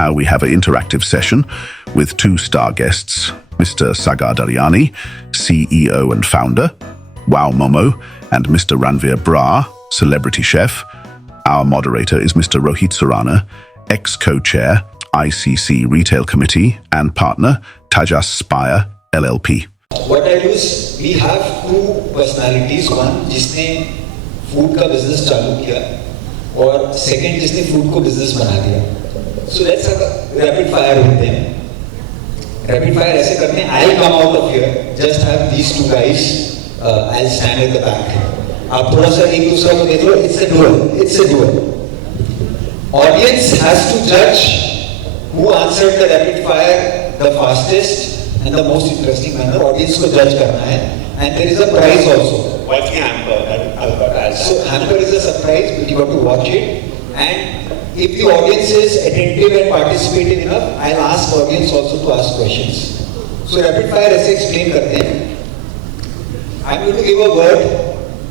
Now we have an interactive session with two star guests, Mr. Sagar Daryani, CEO and founder, Wow Momo, and Mr. Ranveer Brar, celebrity chef. Our moderator is Mr. Rohit Surana, ex-co-chair, ICC Retail Committee, and partner, Tajas Spire, LLP. What I do is, we have two personalities. One, जिसने food का business चालू किया, और second, जिसने food को business बना दिया. So let's have a rapid fire with them. Rapid fire ऐसे करते हैं. I'll come out of here. Just have these two guys. I'll stand at the back. आप थोड़ा सा एक दूसरा को देख लो. It's a duel. It's a duel. Audience has to judge who answered the rapid fire the fastest and the most interesting manner. Audience को judge करना है. And there is a prize also. What's the hamper? So hamper is a surprise, but you have to watch it. And if the audience is attentive and participative enough, I'll ask audience also to ask questions. So rapid fire ऐसे explain करते हैं. I'm going to give a word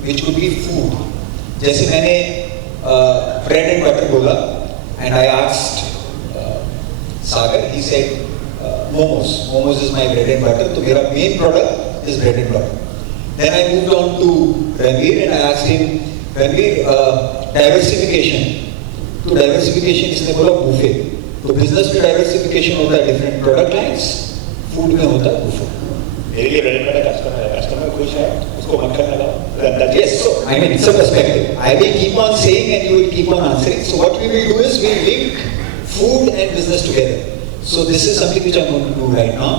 which could be food. जैसे मैंने bread and butter बोला, and I asked Sagar, he said momos. Momos is my bread and butter. तो मेरा main product is bread and butter. Then I moved on to Ranveer and I asked him, Ranveer, diversification. तो diversification इसने बोला buffet. तो business में diversification होता है different product lines, food में होता है buffet. मेरे लिए bread and butter customer खुश है, उसको मक्खन लगाओ. Yes, so I mean it's a perspective. I will keep on saying and you will keep on answering. So what we will do is we link food and business together. So this is something which I'm going to do right now.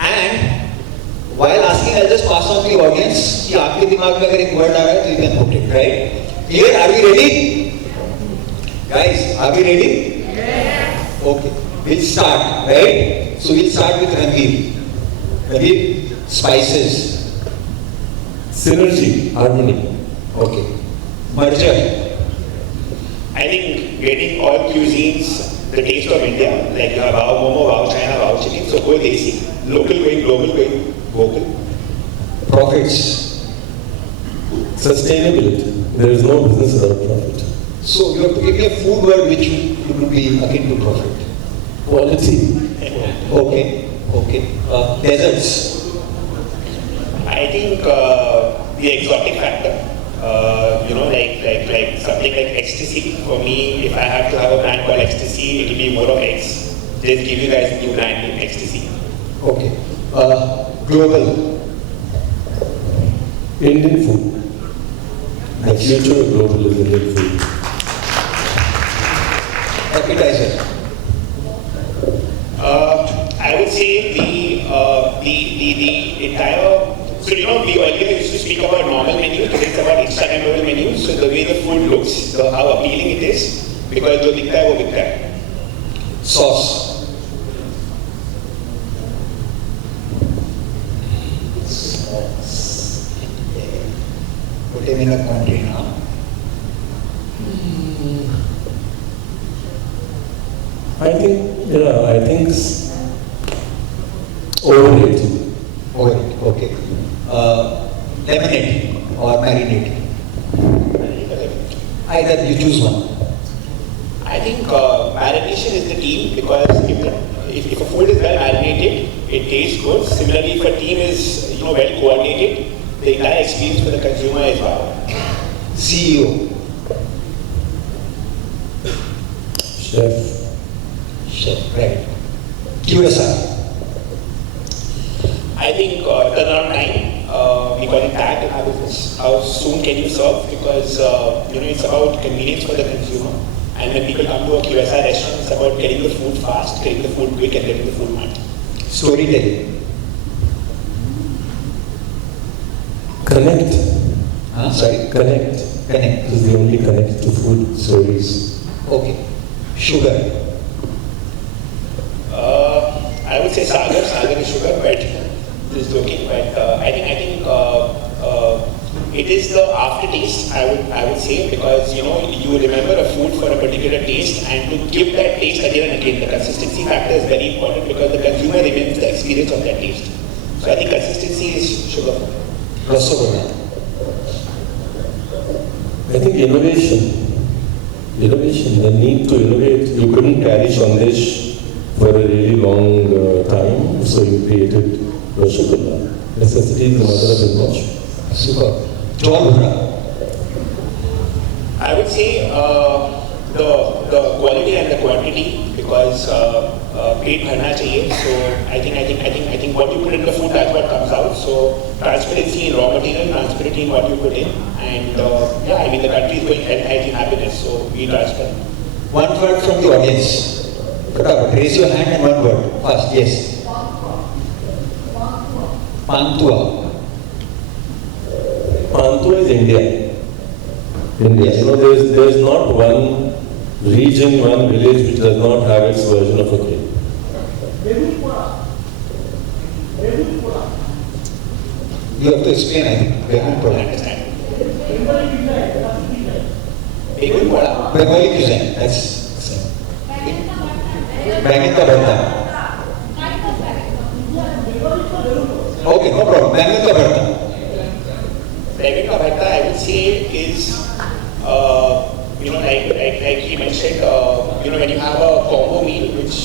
And while asking, I'll just pass on to the audience कि आपके दिमाग में अगर एक word आ रहा है तो you can put it, right? Clear? Are we ready? Guys, are we ready? Yeah. Okay. We'll start, right? So we'll start with Ranveer. Ranveer, spices. Synergy, harmony. Okay. Merger. I think getting all cuisines the taste of India, like you have Wow Momo, Wow China, Wow Chicken, so go desi. Local going, global going, vocal. Profits. Sustainability. There is no business without profit. So you have to give me a food word which would be akin to profit. Quality. Okay. Okay. Desserts. I think the exotic factor. Like something like ecstasy. For me, if I have to have a brand called ecstasy, it will be more of X. Just give you guys a new brand name, ecstasy. Okay. Global. Indian food. The future of global is Indian food. Appetizer. I would say the entire. So we earlier used to speak about normal menus, today it's about Instagram level menus. So the way the food looks, how appealing it is, because जो दिखता है वो बिकता है. Sauce. Put him in a country now. I think overrated. Okay. Lemonade or marinade. Either you choose one. I think marination is the team, because if a food is well marinated, it tastes good. Similarly, if a team is well coordinated, the entire experience for the consumer is wow. CEO. Chef, right. QSR. I think turnaround time, we call it TAG in our business. How soon can you serve? Because it's about convenience for the consumer. And when people come to a QSR restaurant, it's about getting the food fast, getting the food quick, and getting the food right. Storytelling. Connect. Sorry? Connect. This is the only connect to food stories. Okay. Sugar. I would say Sagar is sugar, but this is joking. But I think it is the aftertaste. I would say, because you remember a food for a particular taste, and to give that taste again and again, the consistency factor is very important, because the consumer remembers the experience of that taste. So I think consistency is sugar. Rasagola. I think innovation, the need to innovate. You couldn't carry Sandesh long time, so you created Rasgulla. Necessity is the mother of invention. Super. John Bhra. I would say the quality and the quantity, because पेट भरना चाहिए. So I think what you put in the food, that's what comes out. So transparency in raw material, transparency in what you put in, and yeah, I mean the country is going health, hygiene, happiness. So be transparent. One word from the audience. Fatapat, raise your hand and one word. First, yes. Pantua. Pantua is India. India. You know, there is not one region, one village which does not have its version of a cake. You have to explain, I think. I understand. Bengali cuisine. That's बैंगन का भरता. Okay, no problem. बैंगन का भरता. बैंगन का भरता, I would say, is like he mentioned, when you have a combo meal which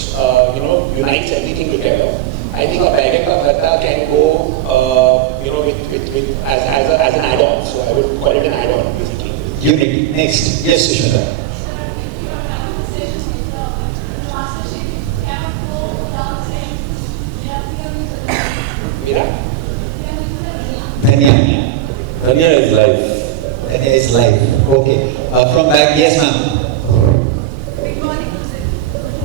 unites everything together. I think a बैंगन का भरता can go with as an add-on. So I would call it an add-on basically. Unity. Next. Yes, Sushmita. Dhania. Dhania is life. Dhania is life. Okay. From back, yes, ma'am.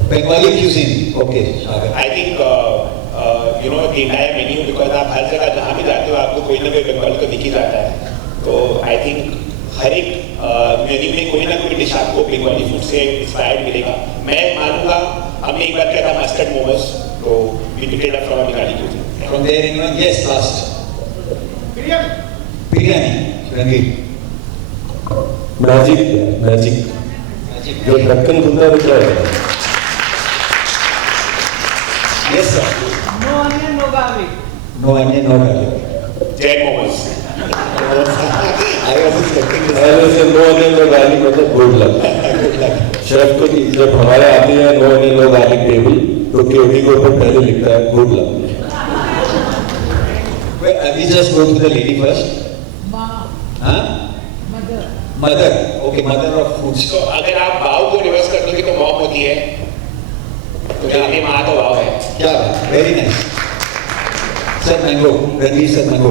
Bengali cuisine. Okay. I think the entire menu, because आप हर जगह जहाँ भी जाते हो आपको कोई ना कोई बंगाली तो दिख ही जाता है. तो I think हर एक मेन्यू में कोई ना कोई डिश आपको बंगाली फूड से इंस्पायर्ड मिलेगा. मैं मानूंगा हमने एक बार किया था मस्टर्ड मोमोज, तो we picked it up from Bengali cuisine. From there, anyone? Yes, last. Biryani. Ranveer. Magic. जो ढक्कन खुलता है क्या है? Yes, sir. No onion, no garlic. No onion, no garlic. Jain momos. I was expecting this. पहले से no onion no garlic मतलब good luck. Chef को जब हमारे आते हैं no onion no garlic table, तो केवटी के ऊपर पहले लिखता है good luck. Well, we just go to the lady first. Huh? Mother. Okay, mother of foods. तो अगर आप वाव को रिवर्स कर दोगे तो मॉम होती है. तो मेरी माँ तो वाव है. क्या बात. Very nice. Sir, mango. Ranveer, sir, mango.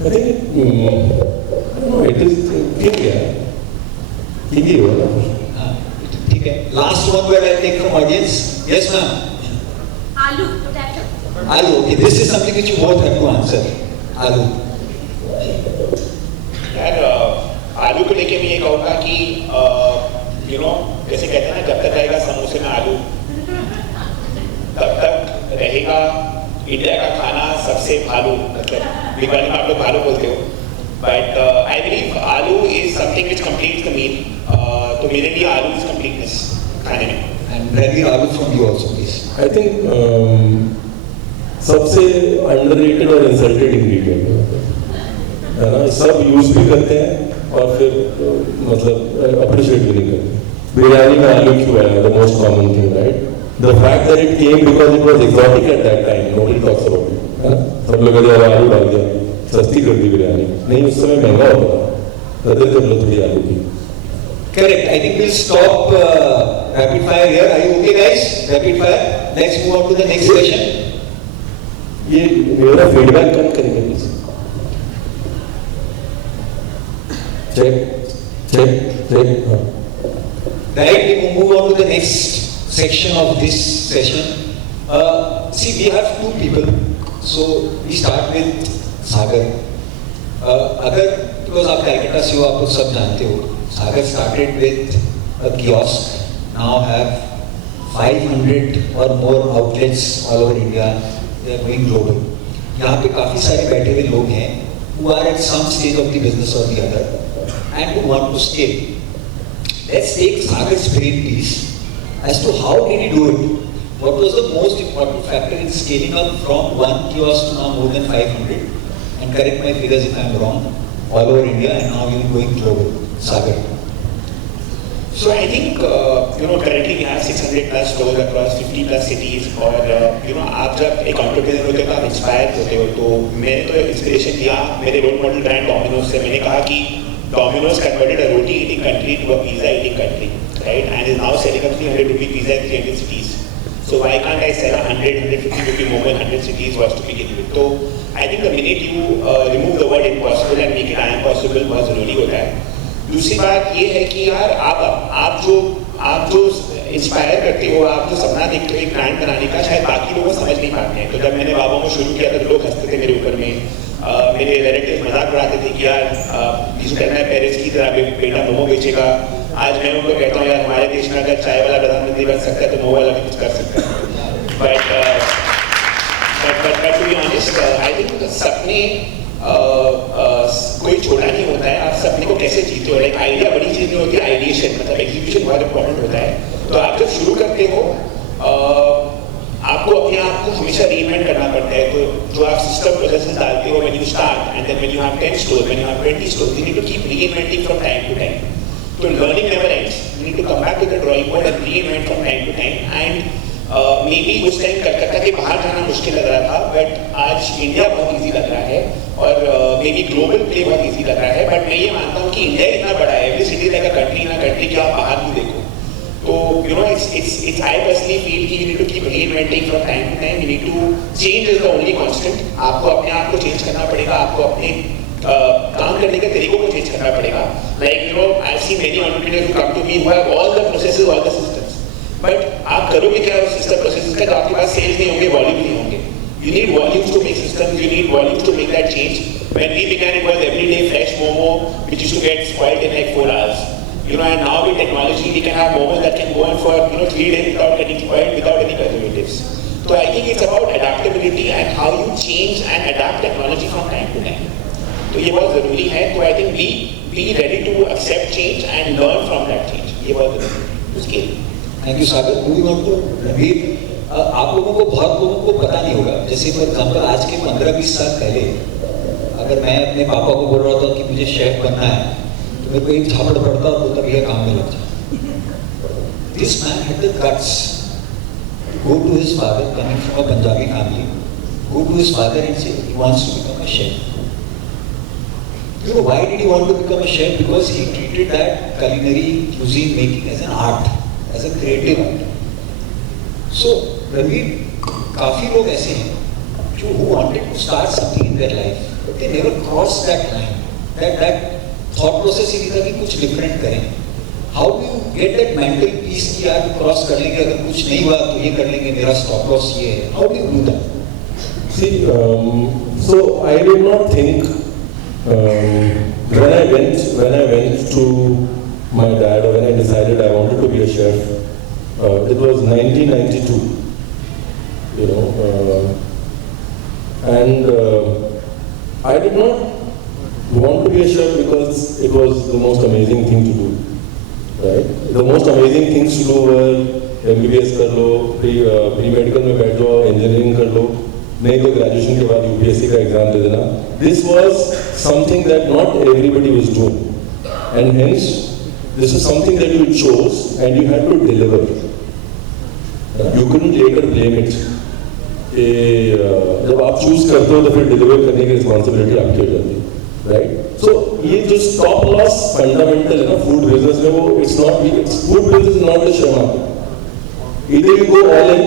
I think it is India. India होगा. ठीक है. Last one where I take from audience. Yes, ma'am. Aloo, potato. Aloo. Okay, this is something which you both have to answer. Aloo. यार आलू को लेके मैं ये कहूँगा कि जैसे कहते हैं ना, जब तक रहेगा समोसे में आलू तब तक रहेगा इंडिया का खाना सबसे भालू. मतलब बंगाली में आप लोग भालू बोलते हो, but I believe aloo is something which completes the meal. तो मेरे लिए आलू इज कंप्लीटनेस खाने में. And Ranveer, aloo from you also, please. I think सबसे underrated और insulted ingredient है ना. सब यूज भी करते हैं और फिर मतलब अप्रिशिएट भी नहीं करते. बिरयानी में आलू क्यों है? The most common thing, right? The fact that it came because it was exotic at that time, nobody talks about it, है ना. सब लोग कहते हैं आलू डाल दिया, सस्ती कर दी बिरयानी. नहीं, उस समय महंगा होता था. कदर कर लो थोड़ी आलू की. Correct. I think we'll stop rapid fire here. Are you okay, guys? Rapid fire. Let's move on to the next session. ये मेरा फीडबैक कम करेंगे प्लीज. चेक. हाँ. Right, we will move on to the next section of this session. See, we have two people. So we start with Sagar. अगर because आप कलकत्ता से हो, आप लोग सब जानते हो. Sagar started with a kiosk. Now have 500 or more outlets all over India. They are going global. यहाँ पे काफी सारे बैठे हुए लोग हैं who are at some stage of the business or the other and who want to scale. Let's take Sagar's brain piece as to how did he do it. What was the most important factor in scaling up from one kiosk to now more than 500? And correct my figures if I am wrong. All over India and now even going global. Sagar. So I think currently we have 600 plus stores across 50 plus cities और आप जब एक entrepreneur होते हो तो आप inspired होते हो तो मैंने तो inspiration लिया मेरे role model brand Domino's से मैंने कहा कि Domino's converted a roti eating country to a pizza eating country, right? And is now selling a 300 rupee pizza in 300 cities. So why can't I sell a 150 rupee momo in 100 cities was to begin with. So I think the minute you remove the word impossible and make it I am possible बहुत ज़रूरी होता है. दूसरी बात ये है कि यार आप जो इंस्पायर करते हो आप जो सपना देखते हो एक ब्रांड बनाने का शायद बाकी लोग समझ नहीं पाते हैं. तो जब मैंने बाबा को शुरू किया तो लोग हंसते थे मेरे ऊपर में मेरे रिलेटिव मजाक उड़ाते थे कि यार जिस करना है पेरेंट्स की तरह बेटा मोमो बेचेगा. आज मैं उनको कहता हूँ यार हमारे देश में अगर चाय वाला प्रधानमंत्री बन सकता है तो मोमो वाला भी कुछ कर सकता है. But to be honest I think सपने कोई छोटा नहीं होता है. आप सपने को कैसे जीते हो. लाइक आइडिया बड़ी चीज नहीं होती है. आइडिएशन मतलब एग्जीक्यूशन बहुत इंपॉर्टेंट होता है. तो आप जब शुरू करते हो आपको अपने आप को हमेशा रीइन्वेंट करना पड़ता है. तो जो आप सिस्टम प्रोसेसेस डालते हो when you start and then when you have 10 store when you have 20 store you need to keep reinventing from time to time. तो learning never ends. You need to come back to the drawing board and reinvent from time to time. And maybe उस time Calcutta के बाहर जाना मुश्किल लग रहा था but आज इंडिया बहुत ईजी लग रहा है और मे बी ग्लोबल प्ले बहुत ईजी लग रहा है. बट मैं ये मानता हूँ कि इंडिया इतना बड़ा है every city like a country in a country कि आप बाहर भी देखो. तो it's I personally feel कि you need to keep reinventing from time to time. You need to change is the only constant. आपको अपने आप को चेंज करना पड़ेगा. आपको अपने काम करने के तरीकों को चेंज करना पड़ेगा. Like I've seen many entrepreneurs who come to me who have all the processes, all the systems. But आप करोगे क्या उस सिस्टम प्रोसेस का जब आपके पास सेल्स नहीं होंगे वॉल्यूम नहीं होंगे. You need volumes to make systems. You need volumes to make that change. When we began, it was everyday fresh momo, which used to get spoiled in like 4 hours. And now with technology, we can have momos that can go on for 3 days without getting spoiled, without any preservatives. So I think it's about adaptability and how you change and adapt technology from time to time. So ये बहुत ज़रूरी है. तो I think be ready to accept change and learn from that change. ये बहुत ज़रूरी है. उसके thank you Sagar. Moving on to Ranveer. आप लोगों को बहुत लोगों को पता नहीं होगा जैसे फॉर एग्जाम्पल आज के 15-20 साल पहले अगर मैं अपने पापा को बोल रहा था कि मुझे शेफ बनना है तो मेरे को एक झापड़ पड़ता और बोलता भैया काम में लग जा. This man had the guts to go to his father coming from a Punjabi family, go to his father and say he wants to become a chef. Why did he want to become a chef? Because he treated that culinary cuisine making as an art, as a creative art. So, Ranveer, काफी लोग ऐसे हैं जो who wanted to start something in their life, but they never crossed that line. That thought process ही नहीं था कि कुछ different करें. How do you get that mental peace कि यार cross कर लेंगे अगर कुछ नहीं हुआ तो ये कर लेंगे मेरा stop loss ये है. How do you do that? See, so I did not think when I went to my dad or when I decided I wanted to be a chef, it was 1992, and I did not want to be a chef because it was the most amazing thing to do, right? The most amazing things to do were MBBS कर लो, pre-medical में बैठ जाओ, engineering कर लो, नहीं तो graduation के बाद UPSC का एग्जाम दे देना. This was something that not everybody was doing and hence this is something that you chose and you had to deliver. You couldn't later blame it. जब आप चूज करते हो तो फिर डिलीवर करने की रिस्पॉन्सिबिलिटी आपकी हो जाती है, राइट? सो ये जो स्टॉप लॉस फंडामेंटल है ना फूड बिजनेस में, वो its food business is not a share market. either you go all in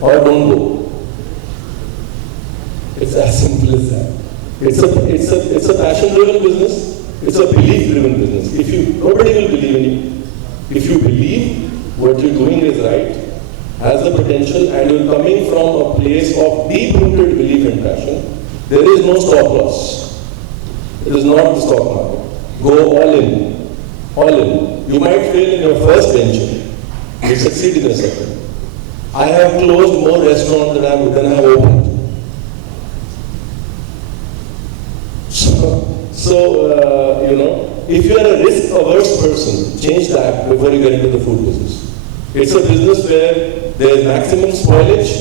or don't go. It's as simple as that. It's a passion-driven business. It's a belief-driven business. Nobody will believe in you. If you believe what you're doing is right, has the potential, and you're coming from a place of deep-rooted belief and passion, there is no stop loss. It is not the stock market. Go all in. All in. You might fail in your first venture. You succeed in the second. I have closed more restaurants than I have opened. If you are a risk-averse person, change that before you get into the food business. It's a business where there is maximum spoilage,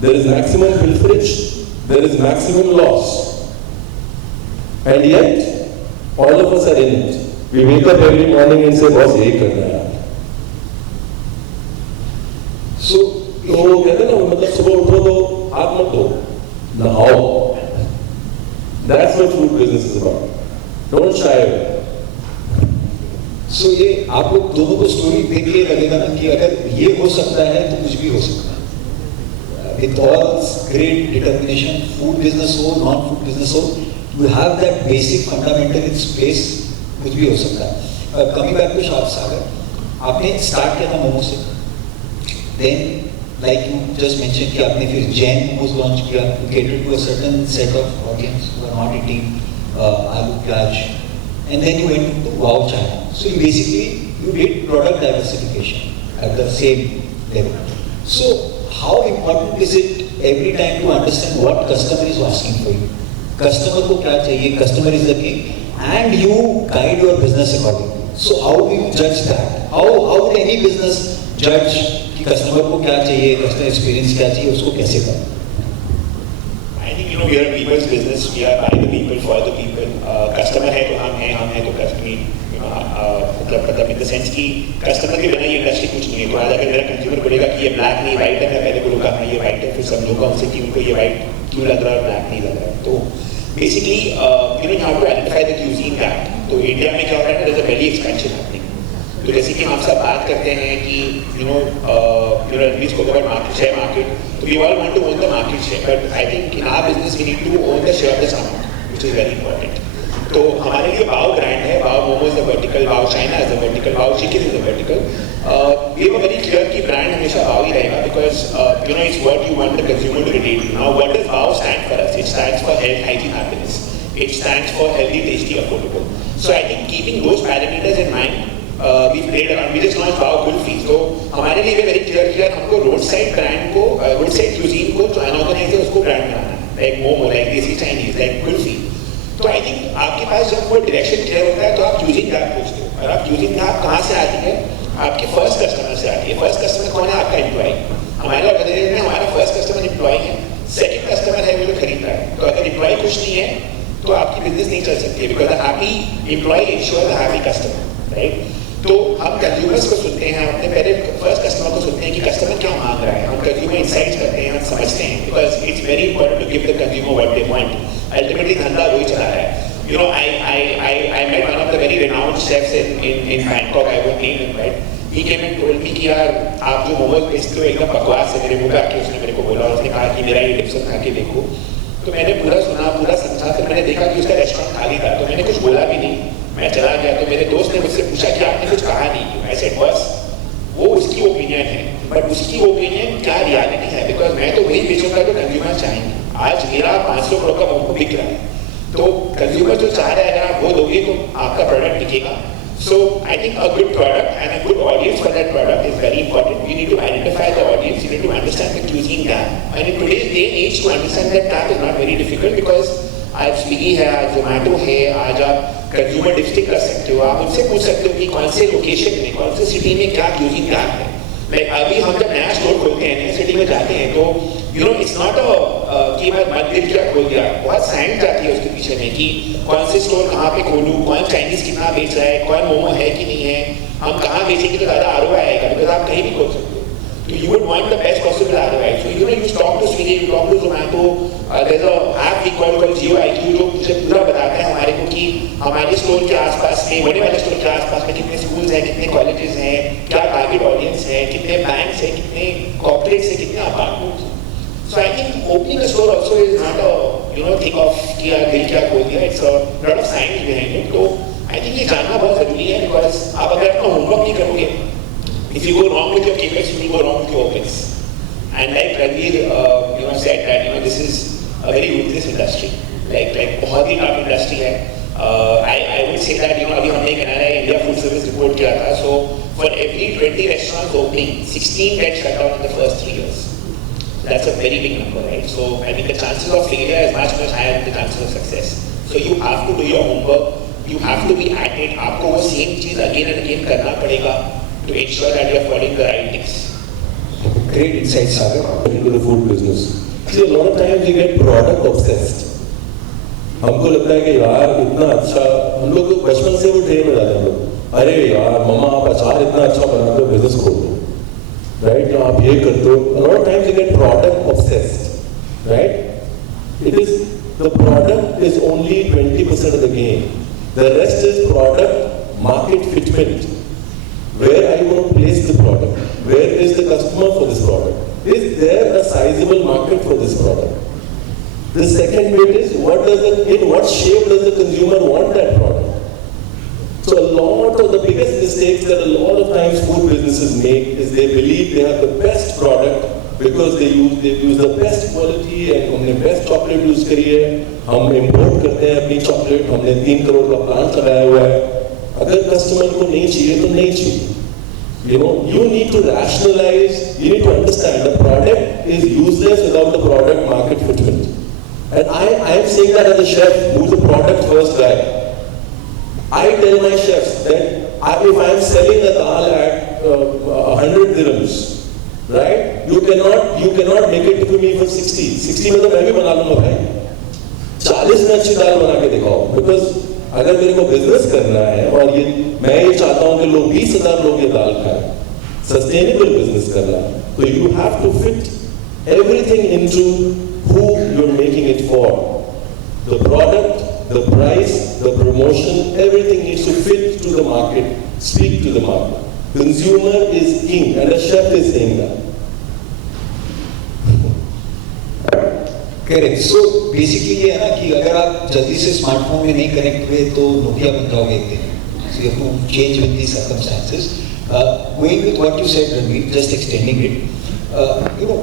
there is maximum pilferage, there is maximum loss. And yet, all of us are in it. We wake up every morning and say, boss, यही करना है. So तो वो कहते हैं ना, मतलब सुबह उठो तो हाथ मत धो, नहाओ. That's what food business is about. Don't shy away. So ये आप लोग दोनों को स्टोरी देख के लगेगा ना कि अगर ये हो सकता है तो कुछ भी हो सकता है. With all great determination, food business हो, non-food business हो, you have that basic fundamental in place, कुछ भी हो सकता है. Coming back to Sagar, आपने स्टार्ट किया था मोमो से, then like you just mentioned कि आपने फिर जैन मोमोज लॉन्च किया, you catered to a certain set of audience who are not eating aloo प्याज, and then you went to Wow China. So you did product diversification at the same level. So how important is it every time to understand what customer is asking for you? Customer को क्या चाहिए? Customer is the king, and you guide your business accordingly. So how do you judge that? How would any business judge कि customer को क्या चाहिए, customer experience क्या चाहिए, उसको कैसे करें? I think we are a people's business. We are by the people for the people. Customer है तो हम हैं तो कस्टमर. मतलब इन द सेंस कि कस्टमर के बिना ये इंडस्ट्री कुछ नहीं है. तो आज अगर मेरा कंज्यूमर बोलेगा कि ये ब्लैक नहीं वाइट है, मैं पहले बोलूँगा हाँ ये वाइट है, फिर समझूंगा उनसे कि उनको ये वाइट क्यों लग रहा है और ब्लैक नहीं लग रहा है. तो basically you have to identify the cuisine gap. तो इंडिया में क्या हो रहा है, there's a very expansion happening. तो जैसे कि हम सब बात करते हैं कि we spoke about market share market. So we all want to own the market share, but I think in our business we need to own the share of the stomach, which is very important. तो हमारे लिए wow brand है, wow momo is a vertical, wow China is a vertical, wow chicken is a vertical. We have a very clear कि brand हमेशा wow ही रहेगा because it's what you want the consumer to relate to. Now what does wow stand for us? It stands for health, hygiene, happiness. It stands for healthy, tasty, affordable. So I think keeping those parameters in mind, we played around. We just launched वाव कुल्फी. तो हमारे लिए very clear हमको road side brand को, road side cuisine को जो unorganised है उसको brand बनाना है, लाइक मोमो, लाइक देसी चाइनीज, लाइक कुल्फी. तो आई थिंक आपके पास जब वो डायरेक्शन क्लियर होता है तो आप क्यूजीन गैप पूछते हो. और आप क्यूजीन गैप कहाँ से आती है? आपके फर्स्ट कस्टमर से आती है. फर्स्ट कस्टमर कौन है? आपका एम्प्लॉय. हमारे ऑर्गेनाइजेशन में हमारा फर्स्ट कस्टमर एम्प्लॉय है, सेकंड कस्टमर है वो जो खरीद रहा है. तो अगर एम्प्लॉय खुश नहीं है तो आपकी बिजनेस नहीं चल सकती है, because the happy employ ensure the happy customer, right? तो हम कंज्यूमर्स को सुनते हैं, हम अपने पहले फर्स्ट कस्टमर को सुनते हैं कि कस्टमर क्या मांग रहा है. हम कंज्यूमर इंसाइट्स करते हैं, हम समझते हैं, because it's very important to give the consumer what they want. Ultimately धंधा वही चला रहा है. I met one of the very renowned chefs in Bangkok. I won't name him, right? He came and told me कि यार आप जो मोमोज बेचते हो एकदम बकवास है. मेरे मुँह पे आके उसने मेरे को बोला, उसने कहा कि मेरा ये डिप्सन खा के देखो. तो मैंने पूरा सुना, पूरा समझा. फिर मैंने देखा कि उसका रेस्टोरेंट खाली था, तो मैंने कुछ बोला भी नहीं, मैं चला गया. तो मेरे दोस्त ने मुझसे पूछा कि आपने कुछ कहा नहीं. I said बस वो उसकी ओपिनियन है, बट उसकी ओपिनियन क्या रियलिटी है, बिकॉज मैं तो वही बेचूंगा जो कंज्यूमर चाहेंगे. आज मेरा 500 करोड़ का मोमो बिक रहा है, तो कंज्यूमर जो चाह रहा है अगर आप वो दोगे तो आपका प्रोडक्ट टिकेगा. So I think a good product and a good audience for that product is very important. You need to identify the audience, you need to understand the cuisine gap. And in today's day and age, to understand that gap is not very difficult because आज Swiggy है, आज जोमेटो है, आज आप consumer district कर सकते हो. आप उनसे पूछ सकते हो कि कौन से लोकेशन में, कौन से सिटी में क्या क्यूजिन गैप है. लाइक अभी हम जब नया स्टोर खोलते हैं, नया सिटी में जाते हैं, तो इट्स नॉट कि मैं मंदिर क्या खोल दिया. बहुत साइंस जाती है उसके पीछे में कि कौन से स्टोर कहाँ पे खोलूँ, कौन चाइनीज कितना बेच रहा है, कौन मोमो है कि नहीं है, हम कहाँ बेचेंगे तो ज़्यादा ROI आएगा, बिकॉज आप कहीं भी खोल सकते हो. तो you would want the best possible ROI. So you talk to Swiggy, you talk to Zomato. There's a app we call GeoIQ जो मुझे पूरा बताता है हमारे को कि हमारे स्टोर के आसपास में, बड़े वाले स्टोर के आसपास में कितने स्कूल्स हैं, कितने कॉलेजेस हैं, क्या टारगेट ऑडियंस है, कितने बैंक्स हैं, कितने कॉर्पोरेट्स हैं, कितने अपार्टमेंट्स हैं. So I think opening a store also is not a think of कि यार दिल क्या खोल दिया. It's a lot of science behind it. तो I think ये जानना बहुत जरूरी है, because आप अगर अपना होमवर्क नहीं करोगे, if you go wrong with your capex, you will go wrong with your opex. And like Ranveer said that this is a very ruthless industry. Like बहुत ही tough industry है. I would say that अभी हमने एक NRI India Food Service report किया था. So for every 20 restaurants opening, 16 get shut down in the first 3 years. That's a very big number, right? So I think the chances of failure is much higher than the chances of success. So you have to do your homework. You have to be at it. आपको वो same चीज again and again करना पड़ेगा to ensure that you are following the right tips. Great insights, Sagar. Into the food business. See, a lot of times we get product obsessed. हमको लगता है कि यार इतना अच्छा, हम लोग बचपन से वो ट्रेन में जाते हैं हम लोग. अरे यार मम्मा आप अचार इतना अच्छा बनाते हो, बिजनेस खोल दो. right? या आप ये करते हो, a lot of times you get product obsessed, right? It is, the product is only 20% of the game. The rest is product market fitment. Where are you going to place the product? Where is the customer for this product? Is there a sizable market for this product? The second bit is, in what shape does the consumer want that product? So a lot of the biggest mistakes that a lot of times food businesses make is they believe they have the best product because they use the best quality and हमने best chocolate use करी है, हम import करते हैं अपनी chocolate, हमने 3 करोड़ का plant लगाया हुआ है. अगर customer को नहीं चाहिए तो नहीं चाहिए. You know, you need to rationalize, you need to understand the product is useless without the product market fitment. And I am saying that as a chef who's a product first guy. I tell my chefs that if I am selling a dal at 100 dirhams, right? You cannot make it for me for 60. 60 में तो मैं भी बना लूँगा भाई. 40 में अच्छी दाल बना के दिखाओ. Because अगर मेरे को बिजनेस करना है और मैं ये चाहता हूँ कि लोग 20,000 लोग ये दाल खाएं, सस्टेनेबल बिजनेस करना है, तो you have to fit everything into who you're making it for. The product, the price, the promotion, everything needs to fit to the market, speak to the market. Consumer is king, and a chef is saying that. Correct. So basically ये है ना कि अगर आप जल्दी से smartphone में नहीं कनेक्ट हुए तो नोकिया बन जाओगे एक दिन. So you have to change with the circumstances. Going with what you said Ranveer, just extending it, you know,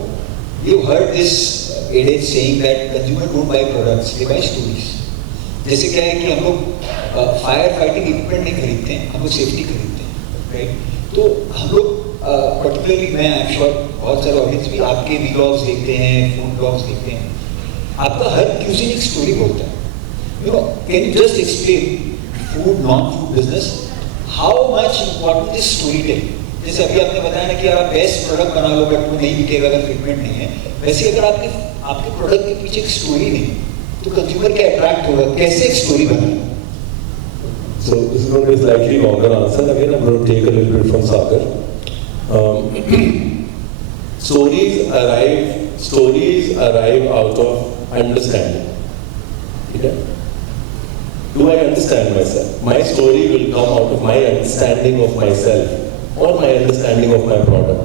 you heard this adage saying that consumer don't buy products, they buy stories. जैसे क्या है कि हम लोग fire fighting equipment नहीं खरीदते हैं, हम लोग सेफ्टी खरीदते हैं, राइट? तो हम लोग पर्टिकुलरली मैं आई एम श्योर बहुत सारे ऑडियंस भी आपके व्लॉग्स देखते हैं, फूड ब्लॉग्स देखते हैं. आपका हर क्यूजिन एक स्टोरी बोलता है. You know, can you just explain food non food business, how much important is story telling? जैसे अभी आपने बताया ना कि आप बेस्ट प्रोडक्ट बना लो बट वो नहीं बिकेगा अगर फिटमेंट नहीं है, वैसे अगर आपके प्रोडक्ट के पीछे एक स्टोरी नहीं तो कंज्यूमर क्या अट्रैक्ट होगा? कैसे एक स्टोरी बनाए? So this is going to be a slightly longer answer. Again, I'm going to take a little bit from Sagar. Stories arrive out of understanding. Okay? Do I understand myself? My story will come out of my understanding of myself or my understanding of my product.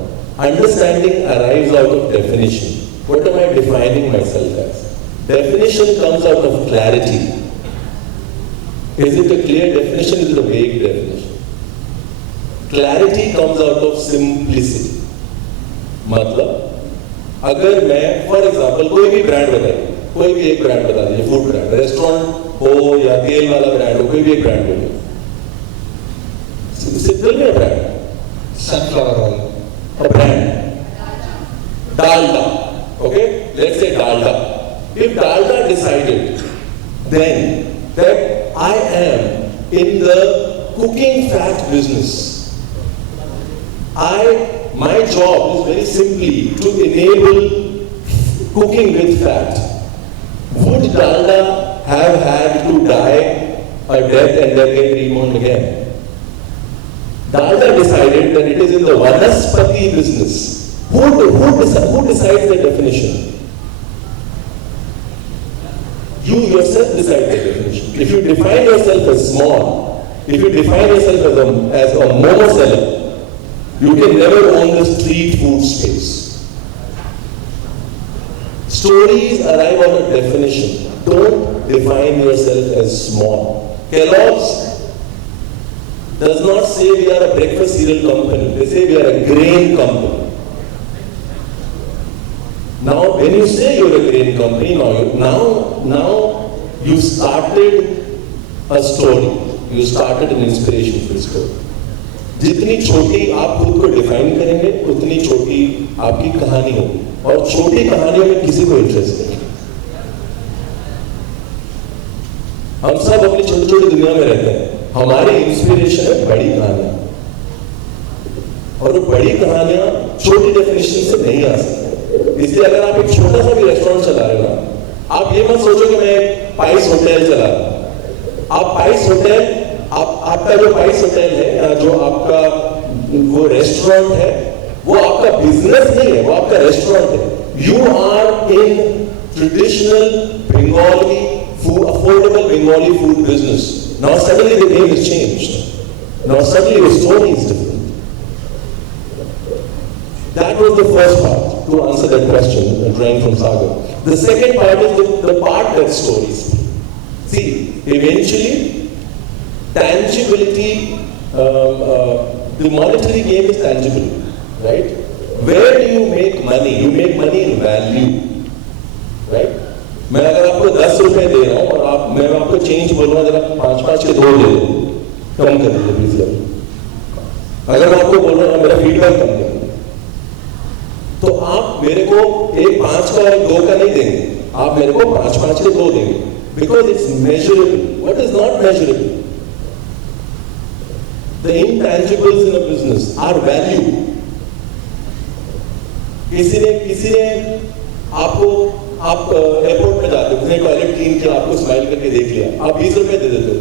Understanding arrives out of definition. What am I defining myself as? Definition comes out of clarity. Is it a clear definition? Is it a vague definition? Clarity comes out of simplicity. मतलब अगर मैं for example कोई भी brand बताइए, कोई भी एक brand बता दीजिए, फूड ब्रांड, रेस्टोरेंट हो या तेल वाला ब्रांड हो, कोई भी एक ब्रांड बोलिए. सिंपल में brand, sunflower oil, a brand, Dalda, okay, let's say Dalda. If Dalda decided then that I am in the cooking fat business, my job is very simply to enable cooking with fat. Would Dalda have had to die a death and then get reborn again? Dalda decided that it is in the Vanaspati business. Who decides the definition? You yourself decide the definition. If you define yourself as small, if you define yourself as a momo seller, you can never own the street food space. Stories arrive on a definition. Don't define yourself as small. Kellogg's does not say we are a breakfast cereal company. They say we are a grain company. Now, when you say you're a grain company, now you started a story. You started an inspirational story. जितनी छोटी आप खुद को define करेंगे उतनी छोटी आपकी कहानी होगी, और छोटी कहानियों में किसी को इंटरेस्ट नहीं. हम सब अपनी छोटी छोटी दुनिया में रहते हैं. हमारी इंस्पिरेशन है बड़ी कहानियां, और वो बड़ी कहानियां छोटी डेफिनेशन से नहीं आ सकती. इसलिए अगर आप एक छोटा सा भी रेस्टोरेंट चला रहे हो ना, आप ये मत सोचो कि मैं एक पाइस होटल चला रहा हूं. आप पाइस होटल, आपका जो पाइस होटल है या जो आपका वो रेस्टोरेंट है, वो आपका बिजनेस नहीं है, वो आपका रेस्टोरेंट है। You are in traditional Bengali food, affordable Bengali food business. Now suddenly the game has changed. Now suddenly the story is different. That was the first part to answer that question, drawing from Sagar. The second part is the part that stories. See, eventually, tangibility, the monetary game is tangible, right? Where do you make money? You make money in value, right? मैं अगर आपको 10 रुपए दे रहा हूँ और मैं आपको change बोल रहा हूँ, जरा 5-5 के 2 दे दो, कम कर दीजिए प्लीज। अगर मैं आपको बोल रहा हूँ मेरा फीडबैक कम कर, तो आप मेरे को एक 5 का और 2 का नहीं देंगे, आप मेरे को 5-5 के 2 देंगे, because it's measurable. What is not measurable? The intangibles in a business are value. किसी ने आपको, आप एयरपोर्ट में जाते हो, उसने टॉयलेट क्लीन किया, आपको स्माइल करके देख लिया, आप 20 रुपए दे देते हो,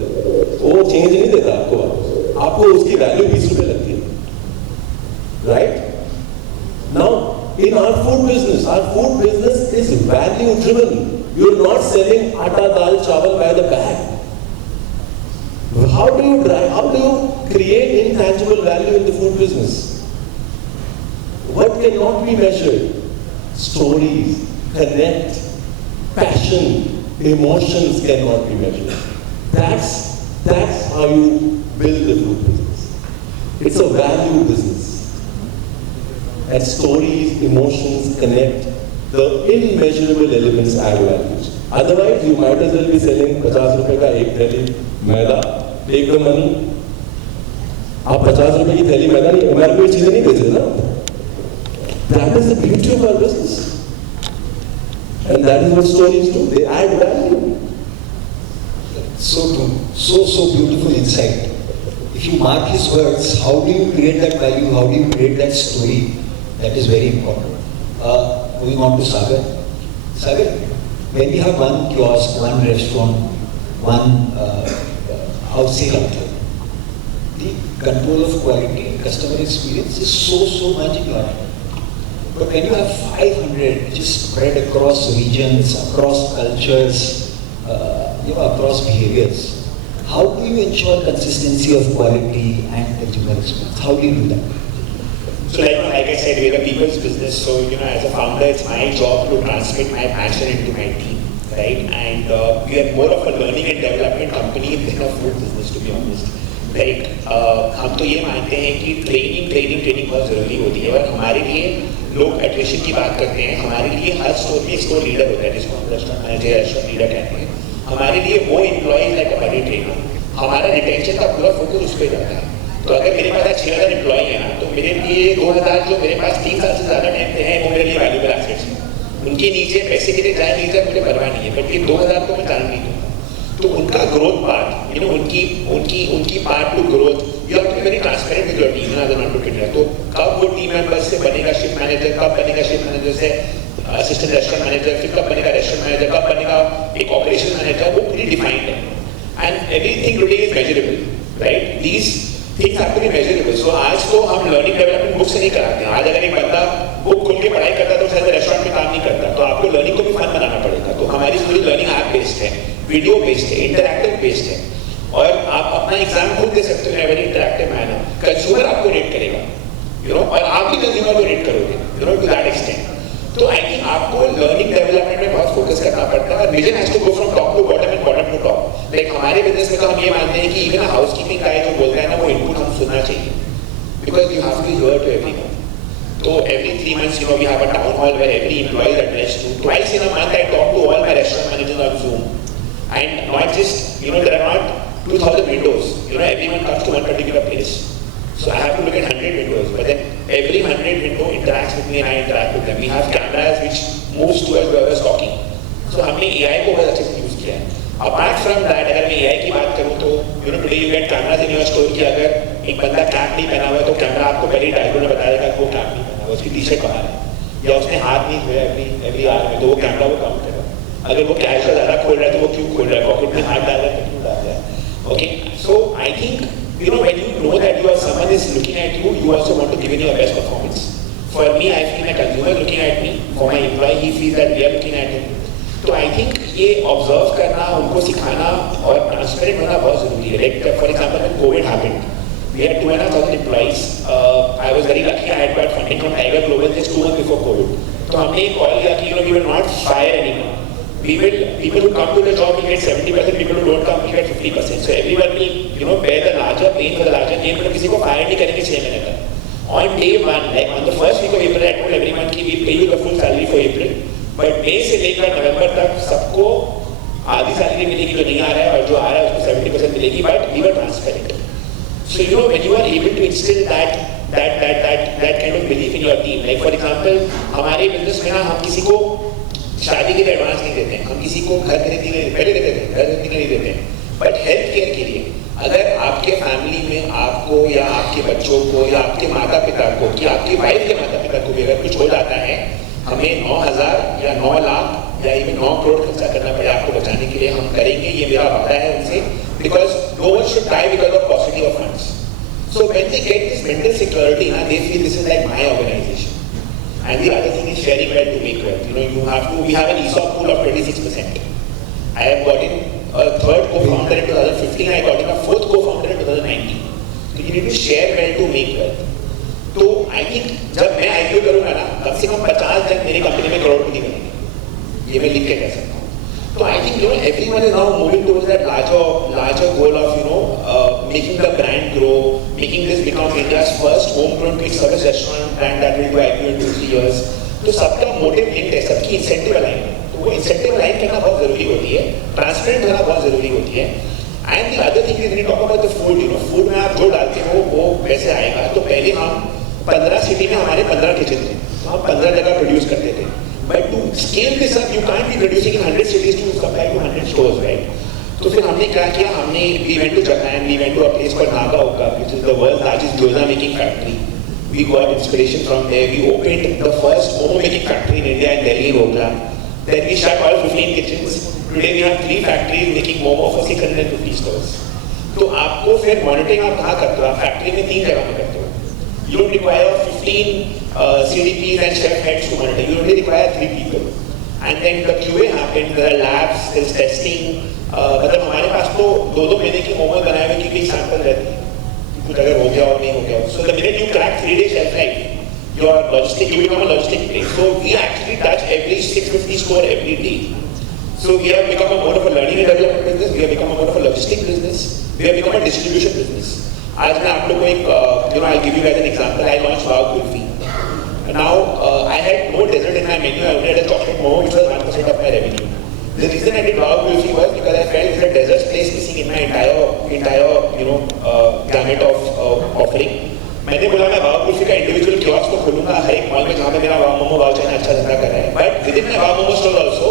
वो चेंज नहीं देता आपको वापस, आपको उसकी वैल्यू 20 रुपए लगती है, right? Now in our food business is value driven. You are not selling atta dal chawal by the bag. How do you create intangible value in the food business? What cannot be measured? Stories, connect, passion, emotions cannot be measured. That's how you build the food business. It's a value business. And stories, emotions connect. The immeasurable elements add values. Otherwise, you might as well be selling 50 रुपए का एक थैली मैदा, take the money. आप 50 रुपए की थैली मैदा नहीं, MRP चीजें नहीं बेच रहे ना. That is the beauty of our business. And that is what stories do. They add value. So true. So beautiful insight. If you mark his words, how do you create that value? How do you create that story? That is very important. Moving on to Sagar. Sagar, when you have one kiosk, one restaurant, one housing outlet, the control of quality, customer experience is so much important. But when you have 500, which is spread across regions, across cultures, across behaviors, how do you ensure consistency of quality and consumer experience? How do you do that? So like I said, we're a people's business, so as a founder, it's my job to transmit my passion into my team, right? And we are more of a learning and development company than a food business, to be honest. Right? हम तो ये मानते हैं कि training बहुत ज़रूरी होती है, और हमारे लिए लोग एट्रिशन की बात करते हैं, हमारे लिए हर स्टोर में स्टोर लीडर होता है, जिसको हम रेस्टोरेंट मैनेजर, रेस्टोरेंट लीडर कहते हैं. हमारे लिए वो एम्प्लॉइज लाइक अ बड़ी ट्रेनर. हमारा रिटेंशन का पूरा फोकस उस पर जाता है. तो अगर मेरे पास 6,000 एम्प्लॉय है ना, तो मेरे लिए 2,000 जो मेरे पास 3 साल से ज़्यादा टाइम पे हैं, वो मेरे लिए वैल्यूबल एसेट्स हैं. उनके नीचे पैसे के लिए जाए नहीं जाए मुझे परवाह नहीं है, बट ये 2,000 को मैं जान नहीं दूँगा. तो उनका ग्रोथ पार्ट, उनकी part to growth, you have to be very transparent with your team as an entrepreneur. तो कब वो टीम मेंबर से बनेगा शिफ्ट मैनेजर, कब बनेगा शिफ्ट मैनेजर से असिस्टेंट रेस्टोरेंट मैनेजर, फिर कब बनेगा रेस्टोरेंट मैनेजर, कब बनेगा एक ऑपरेशन मैनेजर, वो प्री डिफाइंड है. And everything today is measurable, right? These things have to be measurable. So आज तो हम लर्निंग डेवलपमेंट बुक से नहीं कराते हैं. आज अगर एक बंदा बुक खोल के पढ़ाई करता है तो शायद रेस्टोरेंट में काम नहीं करता. तो आपको लर्निंग को भी फन बनाना पड़ेगा. तो हमारी पूरी लर्निंग ऐप बेस्ड है, वीडियो बेस्ड है, इंटरैक्टिव बेस्ड है, और आप अपना एग्जाम खुद दे सकते हो वेरी इंटरैक्टिव मैनर. कंज्यूमर आपको रेट करेगा, और आप भी कंज्यूमर को रेट करोगे, टू दैट एक्सटेंट. तो आई थिंक आपको लर्निंग डेवलपमेंट में बहुत फोकस करना पड़ता है, और vision has to go from top to bottom and bottom to top. Like हमारे बिजनेस में तो हम ये मानते हैं कि इवन हाउस कीपिंग का जो बोलता है ना, वो इनपुट हम सुनना चाहिए, because you have to hear to everyone. So every 3 months, we have a town hall where every employee is addressed to. Twice in a month, I talk to all my restaurant managers on Zoom. And not just, there are not 2,000 windows. Everyone comes to one particular place. So I have to look at 100 windows. But then every 100 window interacts with me and I interact with them. We have cameras which moves towards whoever is talking. So हमने AI को बहुत अच्छे से use किया है. Apart from that, अगर मैं AI की बात करूँ तो, today you get cameras in your store कि अगर एक बंदा कैप नहीं पहना हुआ है तो कैमरा आपको पहले ही डायग्राम में बताएगा कि वो कैप नहीं पहना हुआ, उसकी टी-शर्ट बाहर है, या उसने हाथ नहीं धोया एवरी आवर में, तो वो कैमरा वो काउंट करेगा. अगर वो कैश का ज़्यादा खोल रहा है तो वो क्यों खोल रहा है, पॉकेट में हाथ डाल रहा है तो क्यों डाल रहा है. Okay, so I think when you know that someone is looking at you, you also want to give in your best performance. For me, I feel my consumer looking at me. For my employee, he feels that we are looking at him. तो I think ये observe करना, उनको सिखाना और transparent होना बहुत जरूरी है. Like for example, when COVID happened, we had 2,500 employees. I was very lucky. I had got funding from Tiger Global just 2 months before COVID. तो हमने एक call किया कि we will not fire anyone. People who come to the job will get 70%. People who don't come will get 50%. So everyone will bear the larger pain for the larger gain. मतलब किसी को fire नहीं करेंगे 6 महीने तक. On day one, like on the first week of April, I told everyone कि we pay you the full salary for April. But May से लेकर November तक सबको आधी सैलरी मिलेगी जो नहीं आ रहा है और जो आ रहा है उसको 70% मिलेगी. But we were transparent. So when you are able to instill that kind of belief in your team, like for example, हमारे business में ना हम किसी को शादी के लिए एडवांस नहीं देते हैं, हम किसी को घर खरीदने के लिए पहले देते थे, घर खरीदने के लिए देते हैं. बट हेल्थ केयर के लिए अगर आपके फैमिली में आपको या आपके बच्चों को या आपके माता पिता को या आपकी वाइफ के माता पिता को भी अगर कुछ हो जाता है, हमें 9,000 या 9 लाख या इवन 9 करोड़ खर्चा करना पड़े आपको बचाने के लिए, हम करेंगे. ये मेरा वादा है उनसे. Because no one should die because of possibility of funds. So when they get this mental security ना, they feel this is like my organization. And the other thing is sharing wealth to make wealth. We have an ESOP pool of 26%. I have gotten a third co-founder in 2015. I got in a fourth co-founder in 2019. So you need to share wealth to make wealth. तो I think जब मैं IPO करूँगा ना, कम से कम 50 जन मेरी company में करोड़पति बनेंगे. ये मैं लिख के कह सकता हूँ. So I think everyone is now moving towards that larger goal of making the brand grow, making this become India's first homegrown quick service restaurant brand that will do IPO in 2-3 years. तो सबका motive linked है, सबकी incentive align है. तो वो incentive align करना बहुत जरूरी होती है, ट्रांसपेरेंट होना बहुत जरूरी होती है. And the other thing is when you talk about the food, food में आप जो डालते हो वो वैसे आएगा. तो पहले हम 15 सिटी में हमारे 15 किचन थे, तो हम 15 जगह प्रोड्यूस करते थे. But to scale this up, you can't be producing in 100 cities to supply to 100 stores, right? तो फिर हमने क्या किया, we went to Japan, we went to a place called Nagaoka, which is the world's largest gyoza making factory. We got inspiration from there. We opened the first momo making factory in India in Delhi, Rogla. Then we shut all 15 kitchens. Today we have 3 factories making momo for 650 stores. तो आपको फिर monitoring आप कहाँ करते हो? आप factory में 3 जगह में करते हो. You don't require 15 CDPs and chef heads to monitor. You only require 3 people. And then the QA happened. There are labs, there is testing. मतलब हमारे पास तो 2-2 महीने की मोमो बनाए हुए की सैंपल रहती है. कुछ अगर हो गया और नहीं हो गया. So the minute you crack 3-day shelf life, you become a logistic place. So we actually touch every 650 store every day. So we have become more of a learning and development business. We have become more of a logistic business. We have become a distribution business. आज मैं आप लोग को एक I'll give you guys an example. I launched Wow Kulfi. Now I had no dessert in my menu. I only had a chocolate momo, which was 1% of my revenue. The reason I did Wow Kulfi was because I felt there's a dessert place missing in my entire gamut of offering. मैंने बोला मैं Wow Kulfi का individual kiosk को खोलूंगा हर एक mall में जहाँ पे मेरा Wow Momo Wow China अच्छा धंधा कर रहा है. But within my Wow Momo store also,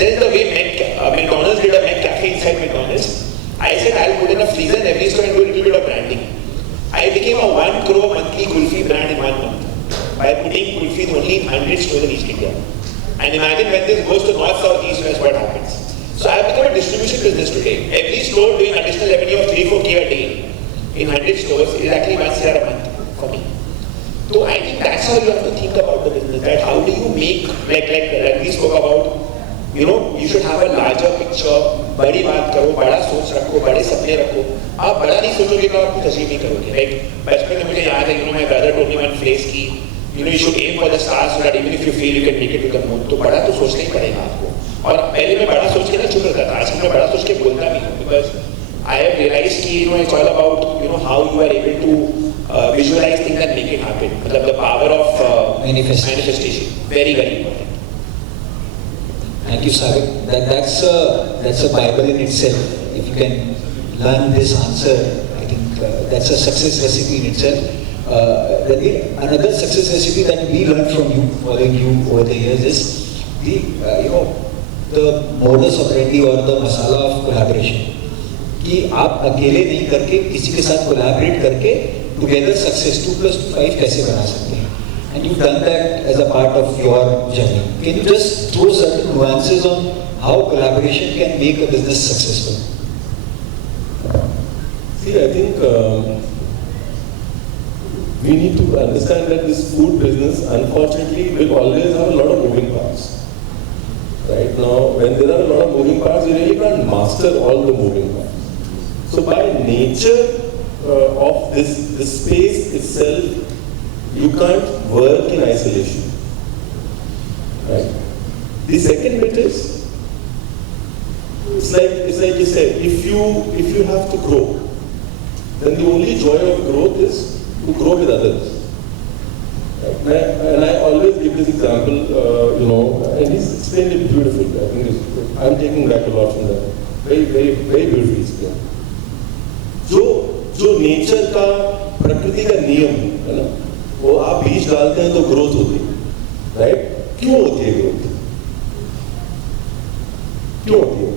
just the way McDonald's did a McCafe inside McDonald's. I said I'll put in a freezer in every store and do a little bit of branding. I became a 1 crore monthly kulfi brand in 1 month by putting kulfi only in 100 stores in East India. And imagine when this goes to north, south, east, west, what happens? So I've become a distribution business today. Every store doing additional revenue of 3-4K a day in 100 stores is actually 1 crore a month for me. So I think that's how you have to think about the business. That how do you make, like Ranveer spoke about, you should have a larger picture. बड़ी बात करो, बड़ा सोच रखो, बड़े सपने रखो. आप बड़ा नहीं सोचोगे तो आप कुछ अचीव नहीं करोगे. Like बचपन में मुझे याद है, my brother told me one phrase कि you should aim for the stars so that even if you fail you can make it to the moon. तो बड़ा तो सोचना ही पड़ेगा आपको. और पहले मैं बड़ा सोच के ना चुप रहता था. आज मैं बड़ा सोच के बोलता भी हूँ because I have realized कि it's all about how you are able to visualize things and make it happen. मतलब the power of manifestation. Very very important. Thank you, Sagar. That's a Bible in itself. If you can learn this answer, I think that's a success recipe in itself. Another success recipe that we learned from you, following you over the years, is the modus operandi or the masala of collaboration. कि आप अकेले नहीं करके किसी के साथ collaborate करके together success 2 + 2 5 कैसे बना सकते हैं? And you've done that as a part of your journey. Can you just throw certain nuances on how collaboration can make a business successful? See, I think we need to understand that this food business, unfortunately, will always have a lot of moving parts. Right now, when there are a lot of moving parts, you really can't master all the moving parts. So by nature of this space itself, you can't work in isolation. Right? The second bit is, it's like you said, if you have to grow, then the only joy of growth is to grow with others. Right? And I always give this example, and he's explained it beautifully. I think I'm taking back a lot from that. Very, very, very beautifully explained. जो nature का, प्रकृति का नियम है ना, वो आप बीज डालते हैं तो ग्रोथ होती है, राइट? क्यों होती है ग्रोथ? क्यों होती है?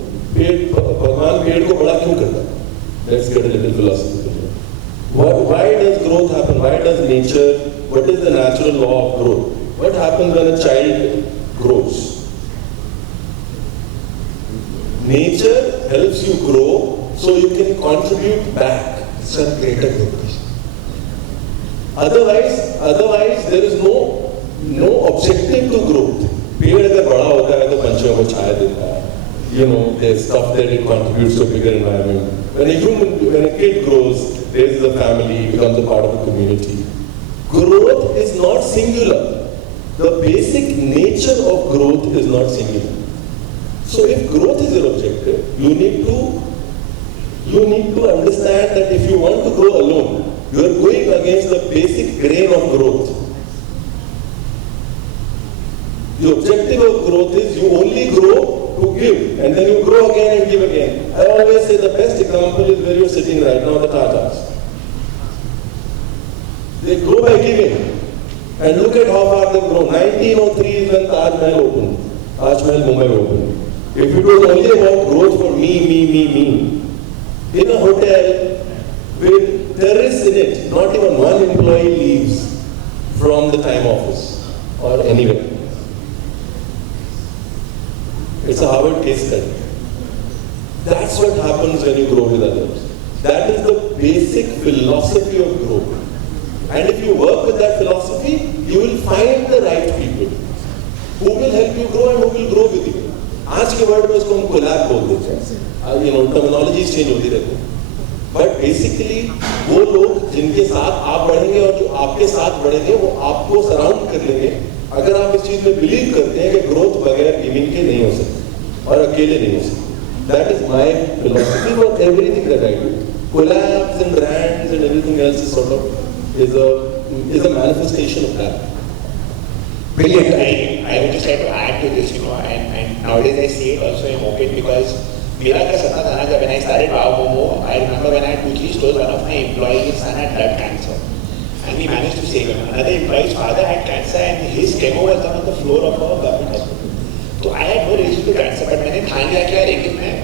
भगवान पेड़ को बड़ा क्यों करता है? Let's get a little philosophical. Why does growth happen? Why does nature? What is the natural law of growth? What happens when a child grows? Nature helps you grow so you can contribute back. Some greater growth. Otherwise there is no objective to growth. पेड़ अगर बड़ा होता है तो पंछियों को छाया देता है. There's stuff that it contributes to a bigger environment. When a kid grows, raises a family, becomes a part of a community. Growth is not singular. The basic nature of growth is not singular. So if growth is your objective, you need to understand that if you want to grow alone, you are going against the basic grain of growth. The objective of growth is you only grow to give, and then you grow again and give again. I always say the best example is where you're sitting right now, the Tatas. They grow by giving, and look at how far they've grown. 1903 is when Taj Mahal opened. Taj Mahal Mumbai opened. If it was only about growth for me, in a hotel with terrace in it, not even one employee leaves from the time office or anywhere. It's a Harvard case study. That's what happens when you grow with others. That is the basic philosophy of growth. And if you work with that philosophy, you will find the right people who will help you grow and who will grow with you. आज के word में उसको हम collab बोल देते हैं. Terminologies change होती रहती है. बट बेसिकली वो लोग जिनके साथ आप बढ़ेंगे और जो आपके साथ बढ़ेंगे वो आपको सराउंड कर लेंगे. अगर आप इस चीज में बिलीव करते हैं कि ग्रोथ बगैर गिविंग के नहीं हो सकती और अकेले नहीं हो सकती. That is my philosophy for everything that I do. Collabs and brands and everything else is sort of is a manifestation of that. Brilliant. I would just like to add to this, and nowadays I see it also in Moped because मेरा क्या सपना था ना जब when I started Wow Momo, I remember when I had 2-3 stores, one of my employees son had blood cancer, and we managed to save him. Another employee's father had cancer, and his chemo was done on the floor of a government hospital. So I had no relation to cancer, but मैंने ठान लिया कि यार एक दिन मैं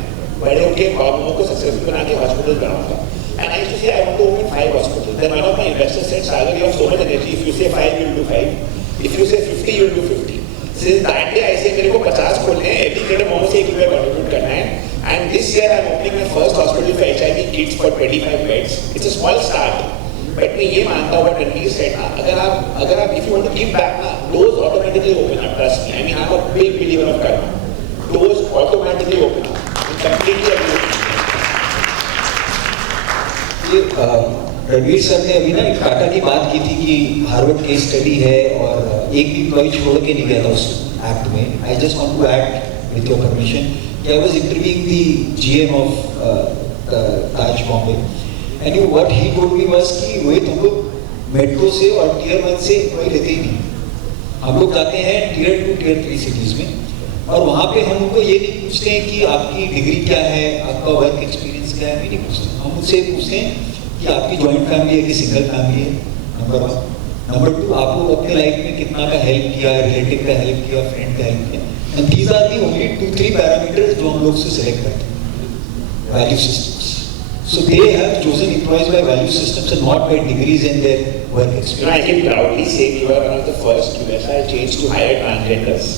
बड़े होके Wow Momo को successful बना के hospitals बनाऊंगा. And I used to say I want to open 5 hospitals. Then one of my investors said, Sagar, you have so much energy. If you say 5, you'll do 5. If you say 50, you'll do 50. Since that day, I say मेरे को 50 खोलने हैं. Every grade momo से 1 रुपया contribute करना है. And this year I'm opening my first hospital for HIV kids for 25 beds. It's a small start. But मैं ये मानता हूँ what Ranveer said ना, अगर आप if you want to give back ना, doors automatically open up. Trust me. I mean I'm a big believer of karma. Doors automatically open up. I'm completely agree with you. Ranveer sir ने अभी ना एक टाटा की बात की थी कि हार्वर्ड केस स्टडी है और एक भी एम्प्लॉय छोड़ के नहीं गया था उस एक्ट में. I just want to add with your permission कि I was interviewing the GM of Taj Bombay and what he told me was कि रोहित हम लोग मेट्रो से और टियर 1 से एम्प्लॉय लेते ही नहीं. हम लोग जाते हैं टियर 2 टियर 3 सिटीज में और वहाँ पे हम उनको ये नहीं पूछते हैं कि आपकी डिग्री क्या है, आपका वर्क एक्सपीरियंस क्या है, भी नहीं पूछते. हम उनसे पूछते हैं कि आपकी जॉइंट फैमिली है कि सिंगल फैमिली है, नंबर 1. नंबर 2, आप लोग अपने लाइफ में कितना का हेल्प किया, रिलेटिव का हेल्प किया, फ्रेंड का हेल्प किया. And these are the only 2-3 parameters जो हम लोग से सेलेक्ट करते हैं. Value systems. So they have chosen employees by value systems and not by degrees and their work experience. I can proudly say we were one of the first QSI chains to hire transgenders.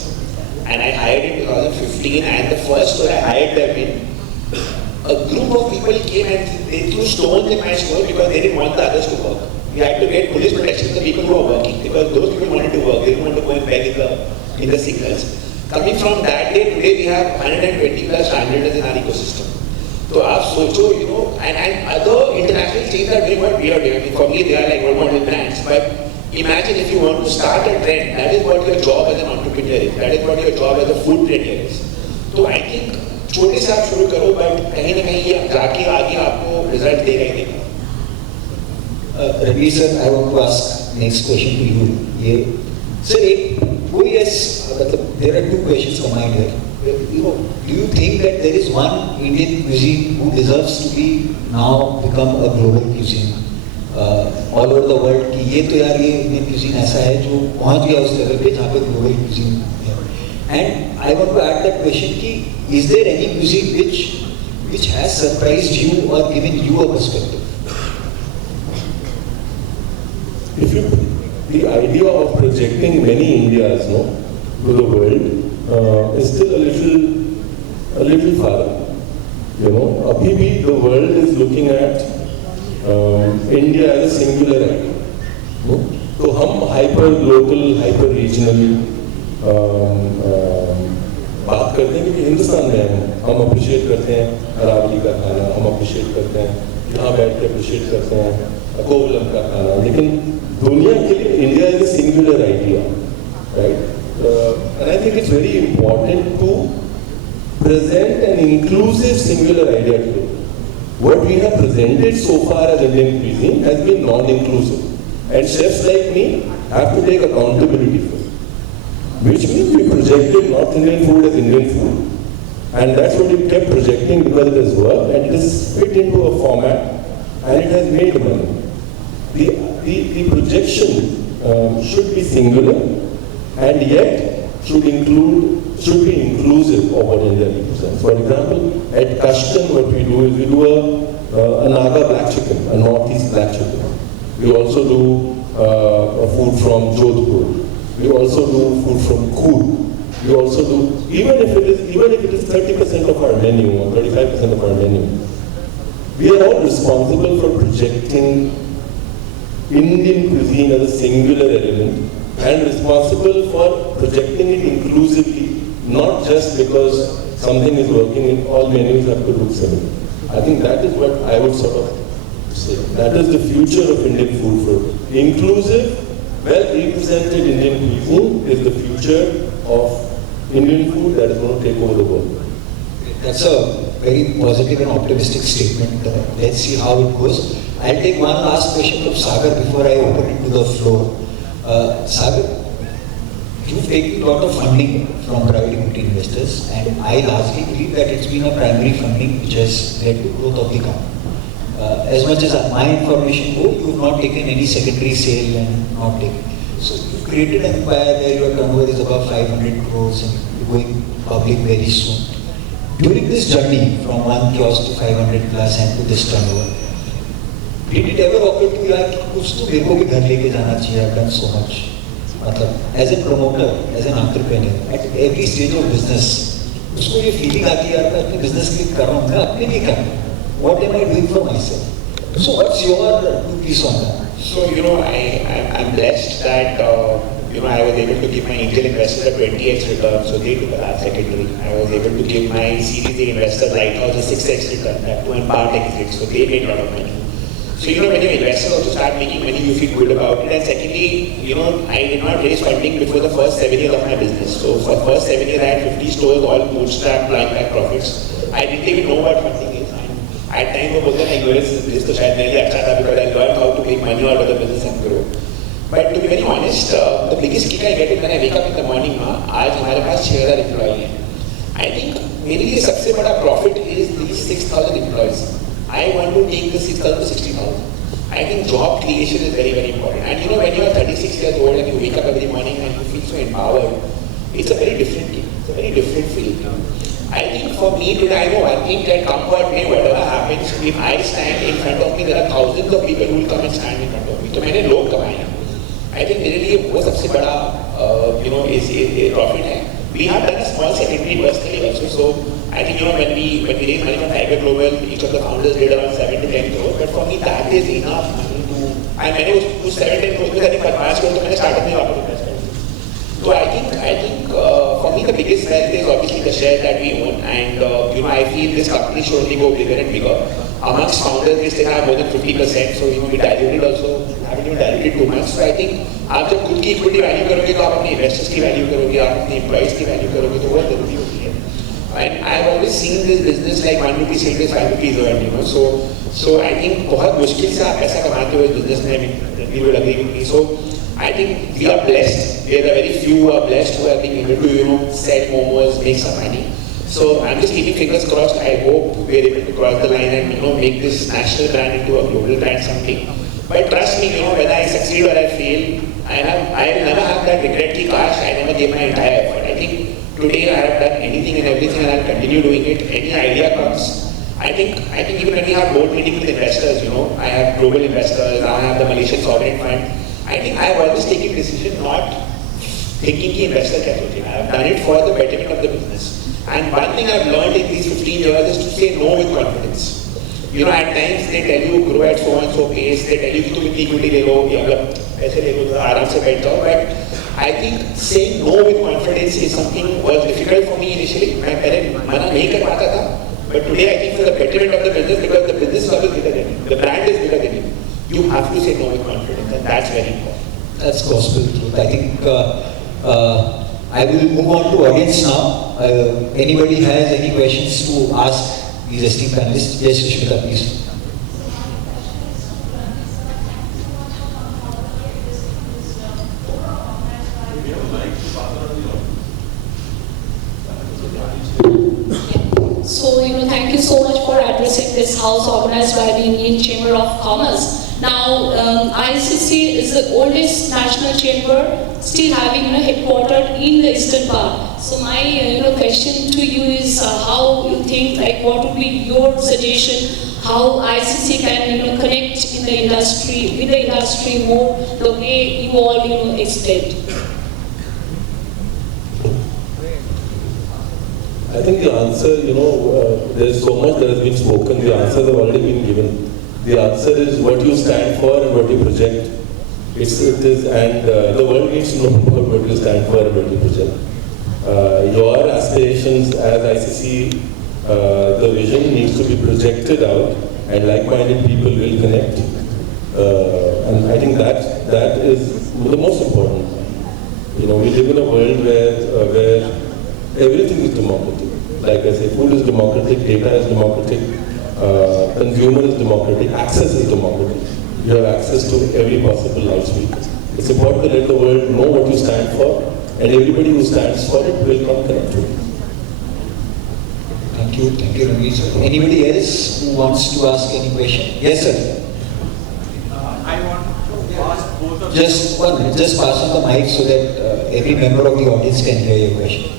And I hired in 2015, and the first store I hired them in, a group of people came and they threw stones in my store because they didn't want the others to work. we had to get police protection for people who are working because those people wanted to work. They didn't want to go and beg in the signals. Coming from that day, today we have 120 plus transgenders in our ecosystem. So आप सोचो, you know, and other international chains are doing what we are doing. For me, they are like role model brands. But imagine if you want to start a trend, that is what your job as an entrepreneur is. That is what your job as a food trader is. So I think छोटे से आप शुरू करो, but कहीं ना कहीं ये जाके आगे आपको रिजल्ट देगा ही देगा. Ravi sir, I want to ask next question to you. ये sir एक कोई मतलब there are two questions combined here. You know, do you think that there is one Indian cuisine who deserves to be now become a global cuisine all over the world? कि ये तो यार ये Indian cuisine ऐसा है जो पहुंच गया उस लेवल पे जहाँ पे global cuisine है. And I want to add that question कि is there any cuisine which has surprised you or given you a perspective? The idea of projecting many Indias, no, to the world is still a little far. You know, abhi bhi the world is looking at India as a singular idea. No? So हम hyper local, hyper regional बात करते हैं क्योंकि हिंदुस्तान में हम appreciate करते हैं अरावली का खाना, हम अप्रिशिएट करते हैं यहाँ बैठ के अप्रिशिएट करते हैं कोवलम का खाना, लेकिन दुनिया के लिए India is a singular idea, right? And I think it's very important to present an inclusive singular idea today. What we have presented so far as Indian cuisine has been non-inclusive, and chefs like me have to take accountability for it. Which means we projected North Indian food as Indian food, and that's what we kept projecting because it has worked and it has fit into a format and it has made money. The projection should be singular and yet should be inclusive of what India represents. For example, at Kashtan what we do is we do a Naga black chicken, a northeast black chicken. We also do a food from Jodhpur. We also do food from Coorg. We also do, even if it is 30% of our menu or 35% of our menu, we are all responsible for projecting Indian cuisine as a singular element and responsible for projecting it inclusively, not just because something is working and all menus have to look similar. I think that is what I would sort of say. That is the future of Indian food for inclusive, well-represented Indian cuisine is the future of Indian food that is going to take over the world. That's a very positive and optimistic statement. Let's see how it goes. I'll take one last question from Sagar before I open it to the floor. Sagar, you've taken a lot of funding from private equity investors, and I largely believe that it's been a primary funding which has led to growth of the company. As much as my information goes, you've not taken any secondary sale and not taken. So you've created an empire where your turnover is above 500 crores and you're going public very soon. During this journey from one kiosk to 500 plus and to this turnover, did it ever occur to you that कुछ तो मेरे को भी घर लेके जाना चाहिए? I've done so much. मतलब as a promoter, as an entrepreneur, at every stage of business, उसको ये feeling आती है यार मैं अपने business के लिए कर रहा हूँ, मैं अपने लिए कर रहा हूँ. What am I doing for myself? So what's your two piece on that? So I'm blessed that I was able to give my angel investors a 20x return, so they took a large secondary. I was able to give my Series A investors Lighthouse a 6x return, that too and part exit, so they made a lot of money. So when your investors also start making money, you feel good about it. And secondly, I did not raise funding before the first 7 years of my business. So for the first 7 years, I had 50 stores, all bootstrapped, flying back profits. I didn't even know what funding is. At time वो बोलते हैं US this तो शायद मेरे लिए अच्छा था because I learned how to make money out of the business and grow. But to be very honest, the biggest kick I get is when I wake up in the morning. आज हमारे पास 6,000 employees हैं. I think मेरे लिए सबसे बड़ा profit is these 6,000 employees. I want to take the 6,000 to 60,000. I think job creation is very, very important. And when you are 36 years old and you wake up every morning and you feel so empowered, it's a very different thing. It's a very different feeling. I think for me today, I know one thing that comfort me, whatever happens, if I stand in front of me, there are thousands of people who will come and stand in front of me. So मैंने लोग कमाए हैं. I think मेरे लिए वो सबसे बड़ा is profit है. We have done a small secondary personally also. So I think when we raised money from Tiger Global, each of the founders did around 7 to 10 crores. But for me, that is enough money to And मैंने उस 7-10 crores में करीब 5 crores तो मैंने startup में वापस invest कर दिया. So I think for me the biggest wealth is obviously the share that we own, and I feel this company should only go bigger and bigger. Amongst founders we still have more than 50%, so we diluted also, haven't even diluted too much. So I think आप जब खुद की equity value करोगे तो आप अपने investors की value करोगे, आप अपने एम्प्लॉइज की वैल्यू करोगे, तो बहुत जरूरी होती है. And I've always seen this business like 1 rupee saved is 5 rupees earned, So I think बहुत मुश्किल से आप पैसा कमाते हो इस business में, you will agree with me. So I think we are blessed. We are the very few who are blessed who have been able to, sell momos, make some money. So I'm just keeping fingers crossed. I hope we are able to cross the line and make this national brand into a global brand someday. But trust me, whether I succeed or I fail, I will never have that regret. Gosh, I never gave my entire effort. I think today I have done anything and everything, and I'll continue doing it. Any idea comes. I think even when we have board meetings with investors, I have global investors, I have the Malaysian sovereign fund. I think I have always taken decision not thinking कि investor क्या सोचेगा. I have done it for the betterment of the business. And one thing I have learned in these 15 years is to say no with confidence. At times they tell you grow at so and so pace. They tell you कि तुम इतनी equity ले लो या मतलब ऐसे ले लो तो आराम से बैठ जाओ. But I think saying no with confidence is something was difficult for me initially. मैं पहले मना नहीं कर पाता था. But today I think for the betterment of the business, because the business is always bigger than you, the brand is bigger than you, you have to say no with confidence, and that's very important. That's gospel truth. I think I will move on to audience now. Anybody has any questions to ask these esteemed panelists? Yes, Sushmita, please. So, thank you so much for addressing this house organized by the Indian Chamber of Commerce. Now, ICC is the oldest national chamber, still having headquartered in the eastern part. So, my question to you is how you think, what would be your suggestion, how ICC can connect in the industry, with the industry more, the way you all explained. I think the answer, there's so much that has been spoken, the answers have already been given. The answer is what you stand for and what you project. The world needs to know about what you stand for and what you project. Your aspirations as ICC, the vision needs to be projected out, and like-minded people will connect. And I think that is the most important. We live in a world where everything is democratic. Like I say, food is democratic, data is democratic, consumer is democratic, access is democratic. You have access to every possible loudspeaker. It's important to let the world know what you stand for, and everybody who stands for it will come connect to it. Thank you, Ranveer sir. Anybody else who wants to ask any question? Yes, sir. I want to ask both of Just pass on the mic so that every member of the audience can hear your question.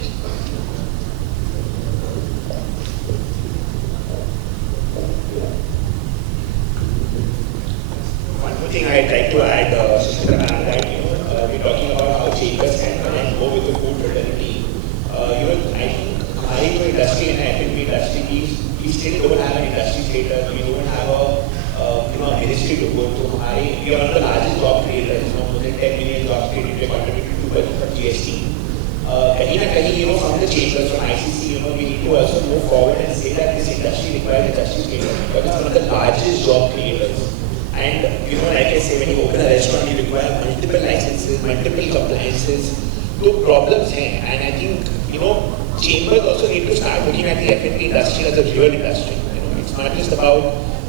I'd like to add, that we're talking about how chambers can connect more with the food fraternity. I think our industry and F&B industry, we still don't have an industry status. We don't have a ministry to go to. We are one of the largest job creators. More than 10 million jobs created. We contributed to 2% of GST. From the chambers, from ICC, we need to also move forward and say that this industry requires industry status because it's one of the largest job creators. And like I say, when you open a restaurant, you require multiple licenses, multiple compliances. So problems हैं, and I think chambers also need to start looking at the F&B industry as a real industry. It's not just about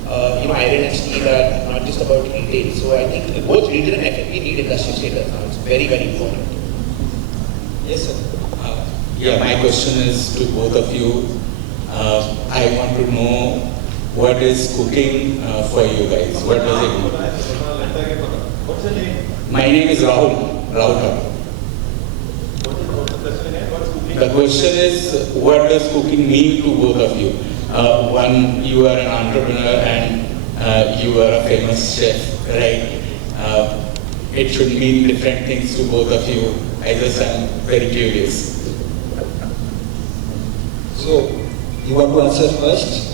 iron and steel, or not just about retail. So I think both retail and F&B need industry status now. It's very, very important. Yes, sir. My question is to both of you. I want to know, what is cooking for you guys? What does it mean? What's your name? My name is Rahul Thakur. The question is, what does cooking mean to both of you? One, you are an entrepreneur and you are a famous chef, right? It should mean different things to both of you. I just am very curious. So, you want to answer first?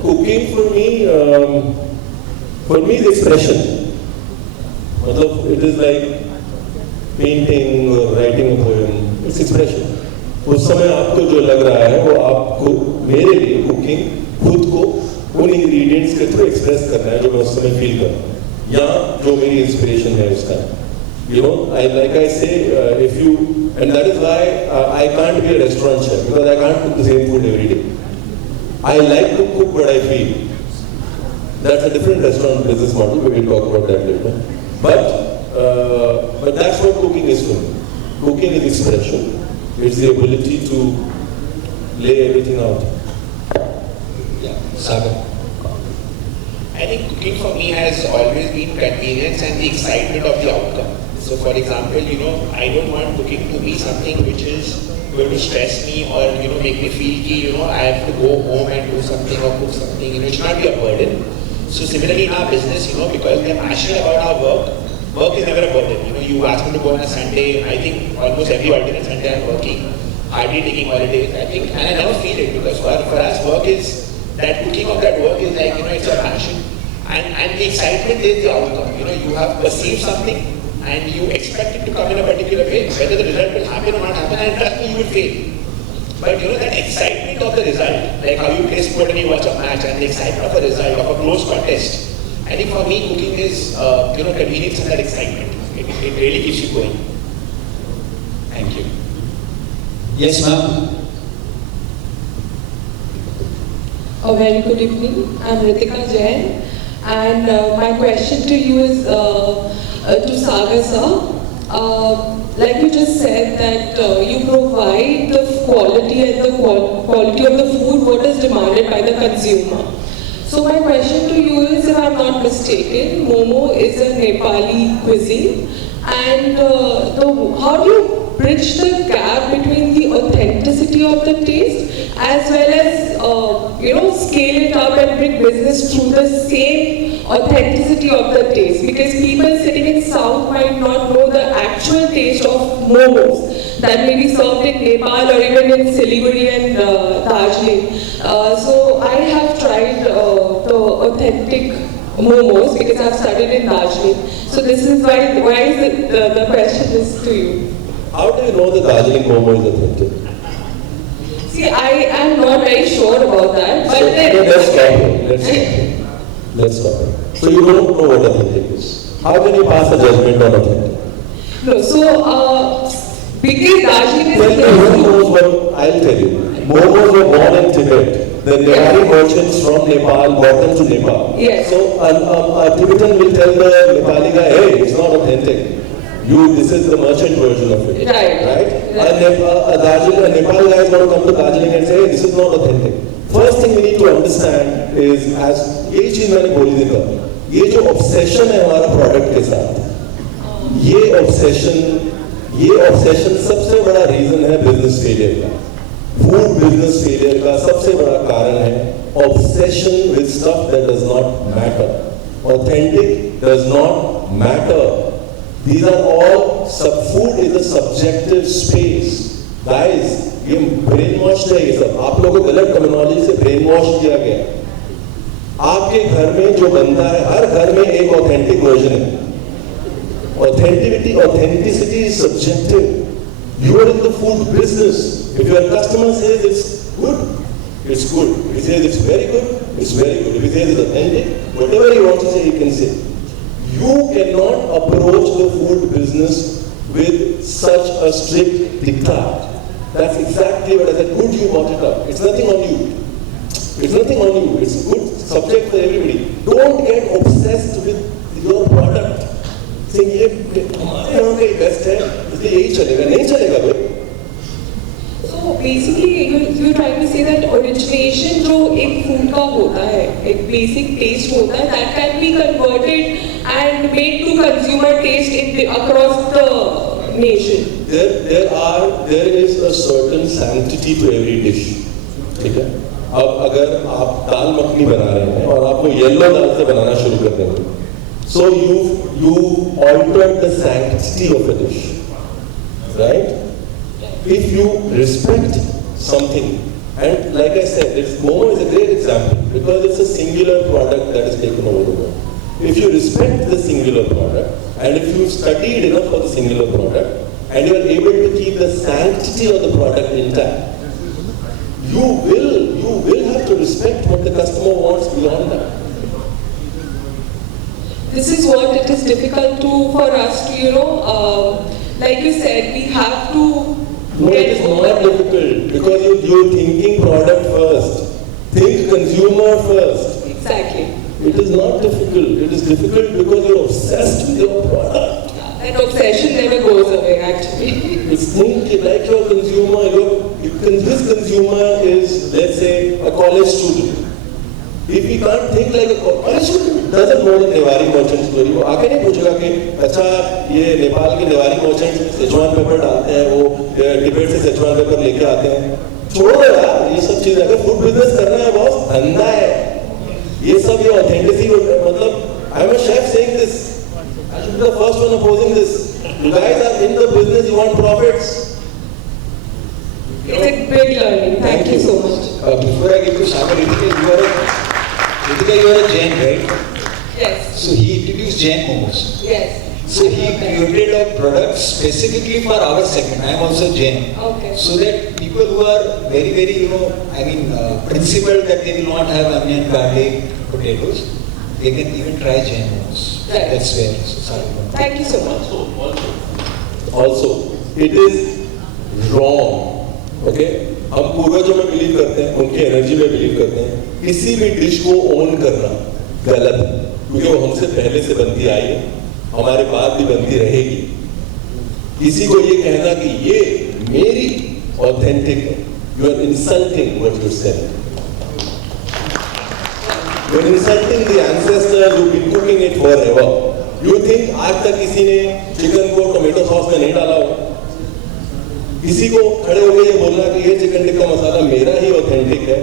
Cooking for me, For me, it's expression. मतलब it is like painting or writing a poem. It's expression. उस समय आपको जो लग रहा है वो आपको मेरे लिए कुकिंग खुद को उन इंग्रेडिएंट्स के थ्रू एक्सप्रेस करना है जो मैं उस समय फील कर रहा हूँ या जो मेरी इंस्पिरेशन है उसका. You know, I say, if you, and that is why I can't be a restaurant chef because I can't cook the same food every day. I like to cook what I feel. That's a different restaurant business model. We will talk about that later. But that's what cooking is for me. Cooking is expression. It's the ability to lay everything out. Yeah, Sagar. I think cooking for me has always been convenience and the excitement of the outcome. So for example, you know, I don't want cooking to be something which is going to stress me or, you know, make me feel ki, you know, I have to go home and do something or cook something, you know, it should not be a burden. So similarly in our business, you know, because we are passionate about our work is never a burden. You know, you ask me to go on a Sunday, I think almost every alternate Sunday I'm working, hardly taking holidays, I think, and I never feel it because for us work is, that cooking of that work is like, you know, it's a passion. And the excitement is the outcome. You know, you have perceived something and you expect it to come in a particular way. Whether the result will happen or not happen, and trust me, you will fail. But you know, that excitement of the result, like how you play sport and you watch a match, and the excitement of the result of a close contest, I think for me, cooking is, you know, convenience and that excitement. It really keeps you going. Thank you. Yes, ma'am. A very good evening. I'm Ritika Jain, and my question to you is to Sagar sir. Like you just said that you provide the quality and the quality of the food what is demanded by the consumer. So my question to you is, if I'm not mistaken, momo is a Nepali cuisine, and how do you bridge the gap between the authenticity of the taste as well as you know, scale it up and bring business through the same authenticity of the taste? Because people sitting in South might not know the actual taste of momos that may be served in Nepal or even in Siliguri and Darjeeling. So I have tried the authentic momos because I've studied in Darjeeling. So this is why is it, the question is to you. How do you know the Darjeeling momo is authentic? See, I am not very sure about that, but then... Let's stop it. So you don't know what authentic is. How can you pass a judgment on authentic? No, so because Darjeeling is... I'll tell you. Momos were born in Tibet. The Nepali merchants from Nepal brought them to Nepal. Yes. So a Tibetan will tell the Nepali guy, hey, it's not authentic. This is the merchant version of it. Right? A Nepal guy is going to come to Darjeeling and say, hey, this is not authentic. First thing we need to understand is, as ये चीज मैंने बोली देखा, ये जो obsession है हमारा product के साथ, ये obsession सबसे बड़ा reason है business failure का. Food business failure का सबसे बड़ा कारण है obsession with stuff that does not matter. Authentic does not matter. These are all, food is a subjective space. Guys, ये ब्रेन वॉश है ये सब. आप लोगों को गलत टर्मिनोलॉजी से ब्रेन वॉश किया गया. आपके घर में जो बनता है, हर घर में एक ऑथेंटिक वर्जन है. Authenticity is subjective. You are in the food business. If your customer says it's good, it's good. If he says it's very good, it's very good. If he says it's authentic, whatever he wants to say, he can say. You cannot approach the food business with such a strict diktat. That's exactly what I said. Good, you bought it up. It's nothing on you. It's nothing on you. It's a good subject for everybody. Don't get obsessed with your product. Saying ये हमारे यहाँ का best है, इसलिए यही चलेगा. नहीं चलेगा भाई. So basically, you're trying to say that origination जो एक food का होता है, एक basic taste होता है, that can be converted and made to consumer taste across the nation. There is a certain sanctity to every dish. ठीक है? अब अगर आप दाल मखनी बना रहे हैं और आप वो येलो दाल से बनाना शुरू कर देंगे, so you altered the sanctity of a dish, right? If you respect something, and like I said, momo is a great example because it's a singular product that is taken over the world. If you respect the singular product, and if you've studied enough for the singular product, and you are able to keep the sanctity of the product intact, you will have to respect what the customer wants beyond that. This is what it is difficult for us to, like you said, we have to No, it is not difficult because you're thinking product first. Think consumer first. Exactly. It is not difficult. It is difficult because you're obsessed with your product. And obsession never goes away, actually. It's think like your consumer. This consumer is, let's say, a college student. If we can't think like a college student, doesn't know the Newari merchant story. वो आके नहीं पूछेगा कि अच्छा ये नेपाल के Newari merchant Szechuan paper डालते हैं, वो टिबेट से सेचुआन पेपर लेके आते हैं. छोड़ो यार ये सब चीजें. अगर फूड बिजनेस करना है बॉस, धंधा है. ये सब ये ऑथेंटिसिटी मतलब I am a chef saying this. I should be the first one opposing this. You guys are in the business, you want profits. It's a big learning. Thank you so much. Before I give to Sagar, Ritika, you are a Jain, right? Yes. So he introduced Jain momos. Yes. So he created a product specifically for our segment. I am also Jain. Okay. So that people who are very, very, principled that they will not have onion, garlic, potatoes, they can even try Jain momos. Right. That's where. So sorry. Thank you so much. Also, it is wrong. Okay? हम पूर्वजों में believe करते हैं, उनकी energy में believe करते हैं. किसी भी डिश को ओन करना गलत है क्योंकि वो हमसे पहले से बनती आई है, हमारे बाद भी बनती रहेगी. किसी को ये कहना कि ये मेरी ऑथेंटिक है, you are insulting what you said. You are insulting the ancestors who been cooking it forever. You think आज तक किसी ने चिकन को टोमेटो सॉस में नहीं डाला होगा? किसी को खड़े होकर ये बोलना कि ये चिकन टिक्का मसाला मेरा ही ऑथेंटिक है.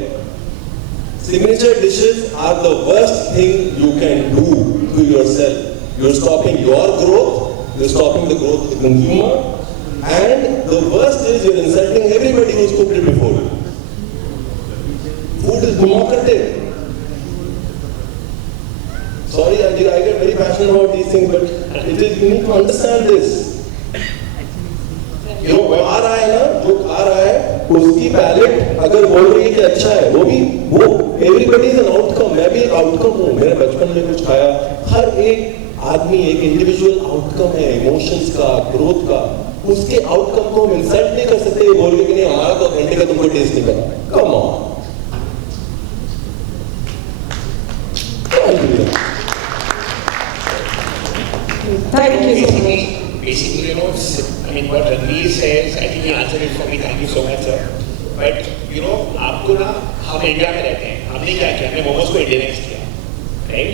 Signature dishes are the worst thing you can do to yourself. You're stopping your growth, you're stopping the growth of the consumer, and the worst is you're insulting everybody who's cooked it before you. Food is democratic. Sorry, I get very passionate about these things, but you need to understand this. जो आ रहा है ना, जो खा रहा है, उसकी palette अगर बोल रही है कि अच्छा है, वो एवरीबडी इज एन आउटकम. मैं भी एक आउटकम हूँ. मैंने बचपन में कुछ खाया. हर एक आदमी एक इंडिविजुअल आउटकम है, इमोशंस का, ग्रोथ का. उसके आउटकम को हम इंसल्ट नहीं कर सकते ये बोल के कि नहीं हमारा तो ऑथेंटिक का तुमको टेस्ट नहीं करना. Come on. Thank you so much. Basically, what Ranveer says, I think he answered it for me. Thank you so much, sir. But, आपको ना, हम इंडिया में रहते हैं. हमने क्या किया? हमने मोमोज को इंडियनाइज किया. Right?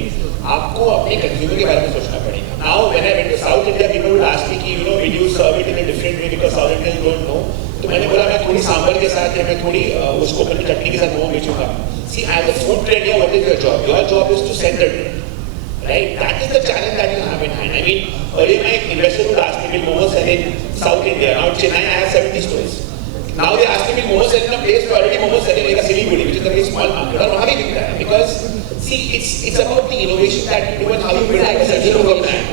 आपको अपने कंज्यूमर के बारे में सोचना पड़ेगा. Now, when I went to South India, people would ask me कि, did you serve it in a different way because South Indians don't know. तो मैंने बोला मैं थोड़ी सांभर के साथ या मैं थोड़ी उसको अपनी चटनी के साथ momo बेचूंगा. See, as a food trader, what is your job? Your job is to set the trend. Right? That is the challenge that you have in hand. I mean, earlier my investor would ask me, will momo sell in South India? Now in Chennai, I have 70 stores. Now they ask me, will momo sell in a place where already momo selling like a Siliguri, which is a very small market. और वहाँ भी बिकता है. Because, see, it's about the innovation that you do and how you build a perception of your brand.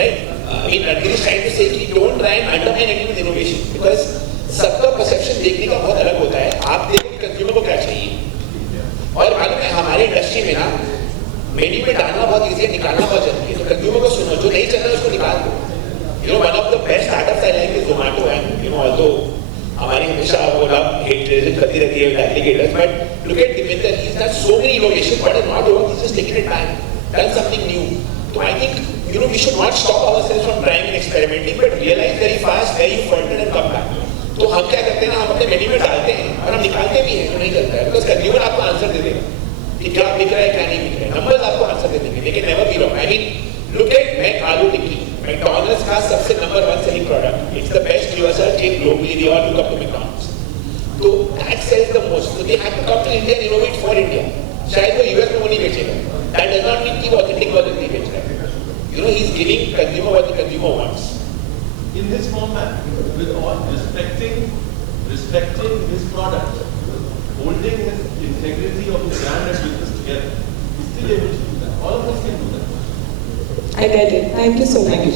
Right? Ranveer is trying to say कि don't try and undermine anything with innovation. Because सबका perception देखने का बहुत अलग होता है. आप देखो कि consumer को क्या चाहिए. और मालूम है हमारे इंडस्ट्री में ना मेन्यू में डालना बहुत इजी है, निकालना बहुत जरूरी है. तो कंज्यूमर को सुनो, जो नहीं चल रहा है उसको निकाल दो. One of the best startups I like is Zomato and although हमारी हमेशा वो ना हेट करती रहती है applicators, but look at Devinder, he has done so many innovation but is not over, he just taken it back, done something new. तो I think we should not stop ourselves from trying and experimenting, but realize very fast where you faltered and come back. तो हम क्या करते हैं ना, हम अपने menu में डालते हैं और हम निकालते भी हैं जो नहीं चलता है, बिकॉज कंज्यूमर आपको आंसर दे देगा कि क्या बिक रहा है क्या नहीं बिक रहा है. नंबर्स आपको आंसर दे देंगे, लेकिन never be wrong. I mean look at Mac aloo tikki, McDonald's का सबसे number 1 selling product. It's the best QSR chain globally. They all look up to McDonald's. तो that sells the most. So they have to come to India and innovate for India. शायद वो US में वो नहीं बेचेगा. That does not mean कि वो authentic version नहीं बेच रहा है. He is giving consumer what the consumer wants. In this format, with all respecting his product, holding his integrity of his brand and business together, he's still able to do that. All of us can do that. I get it. Thank you so much. Thank you.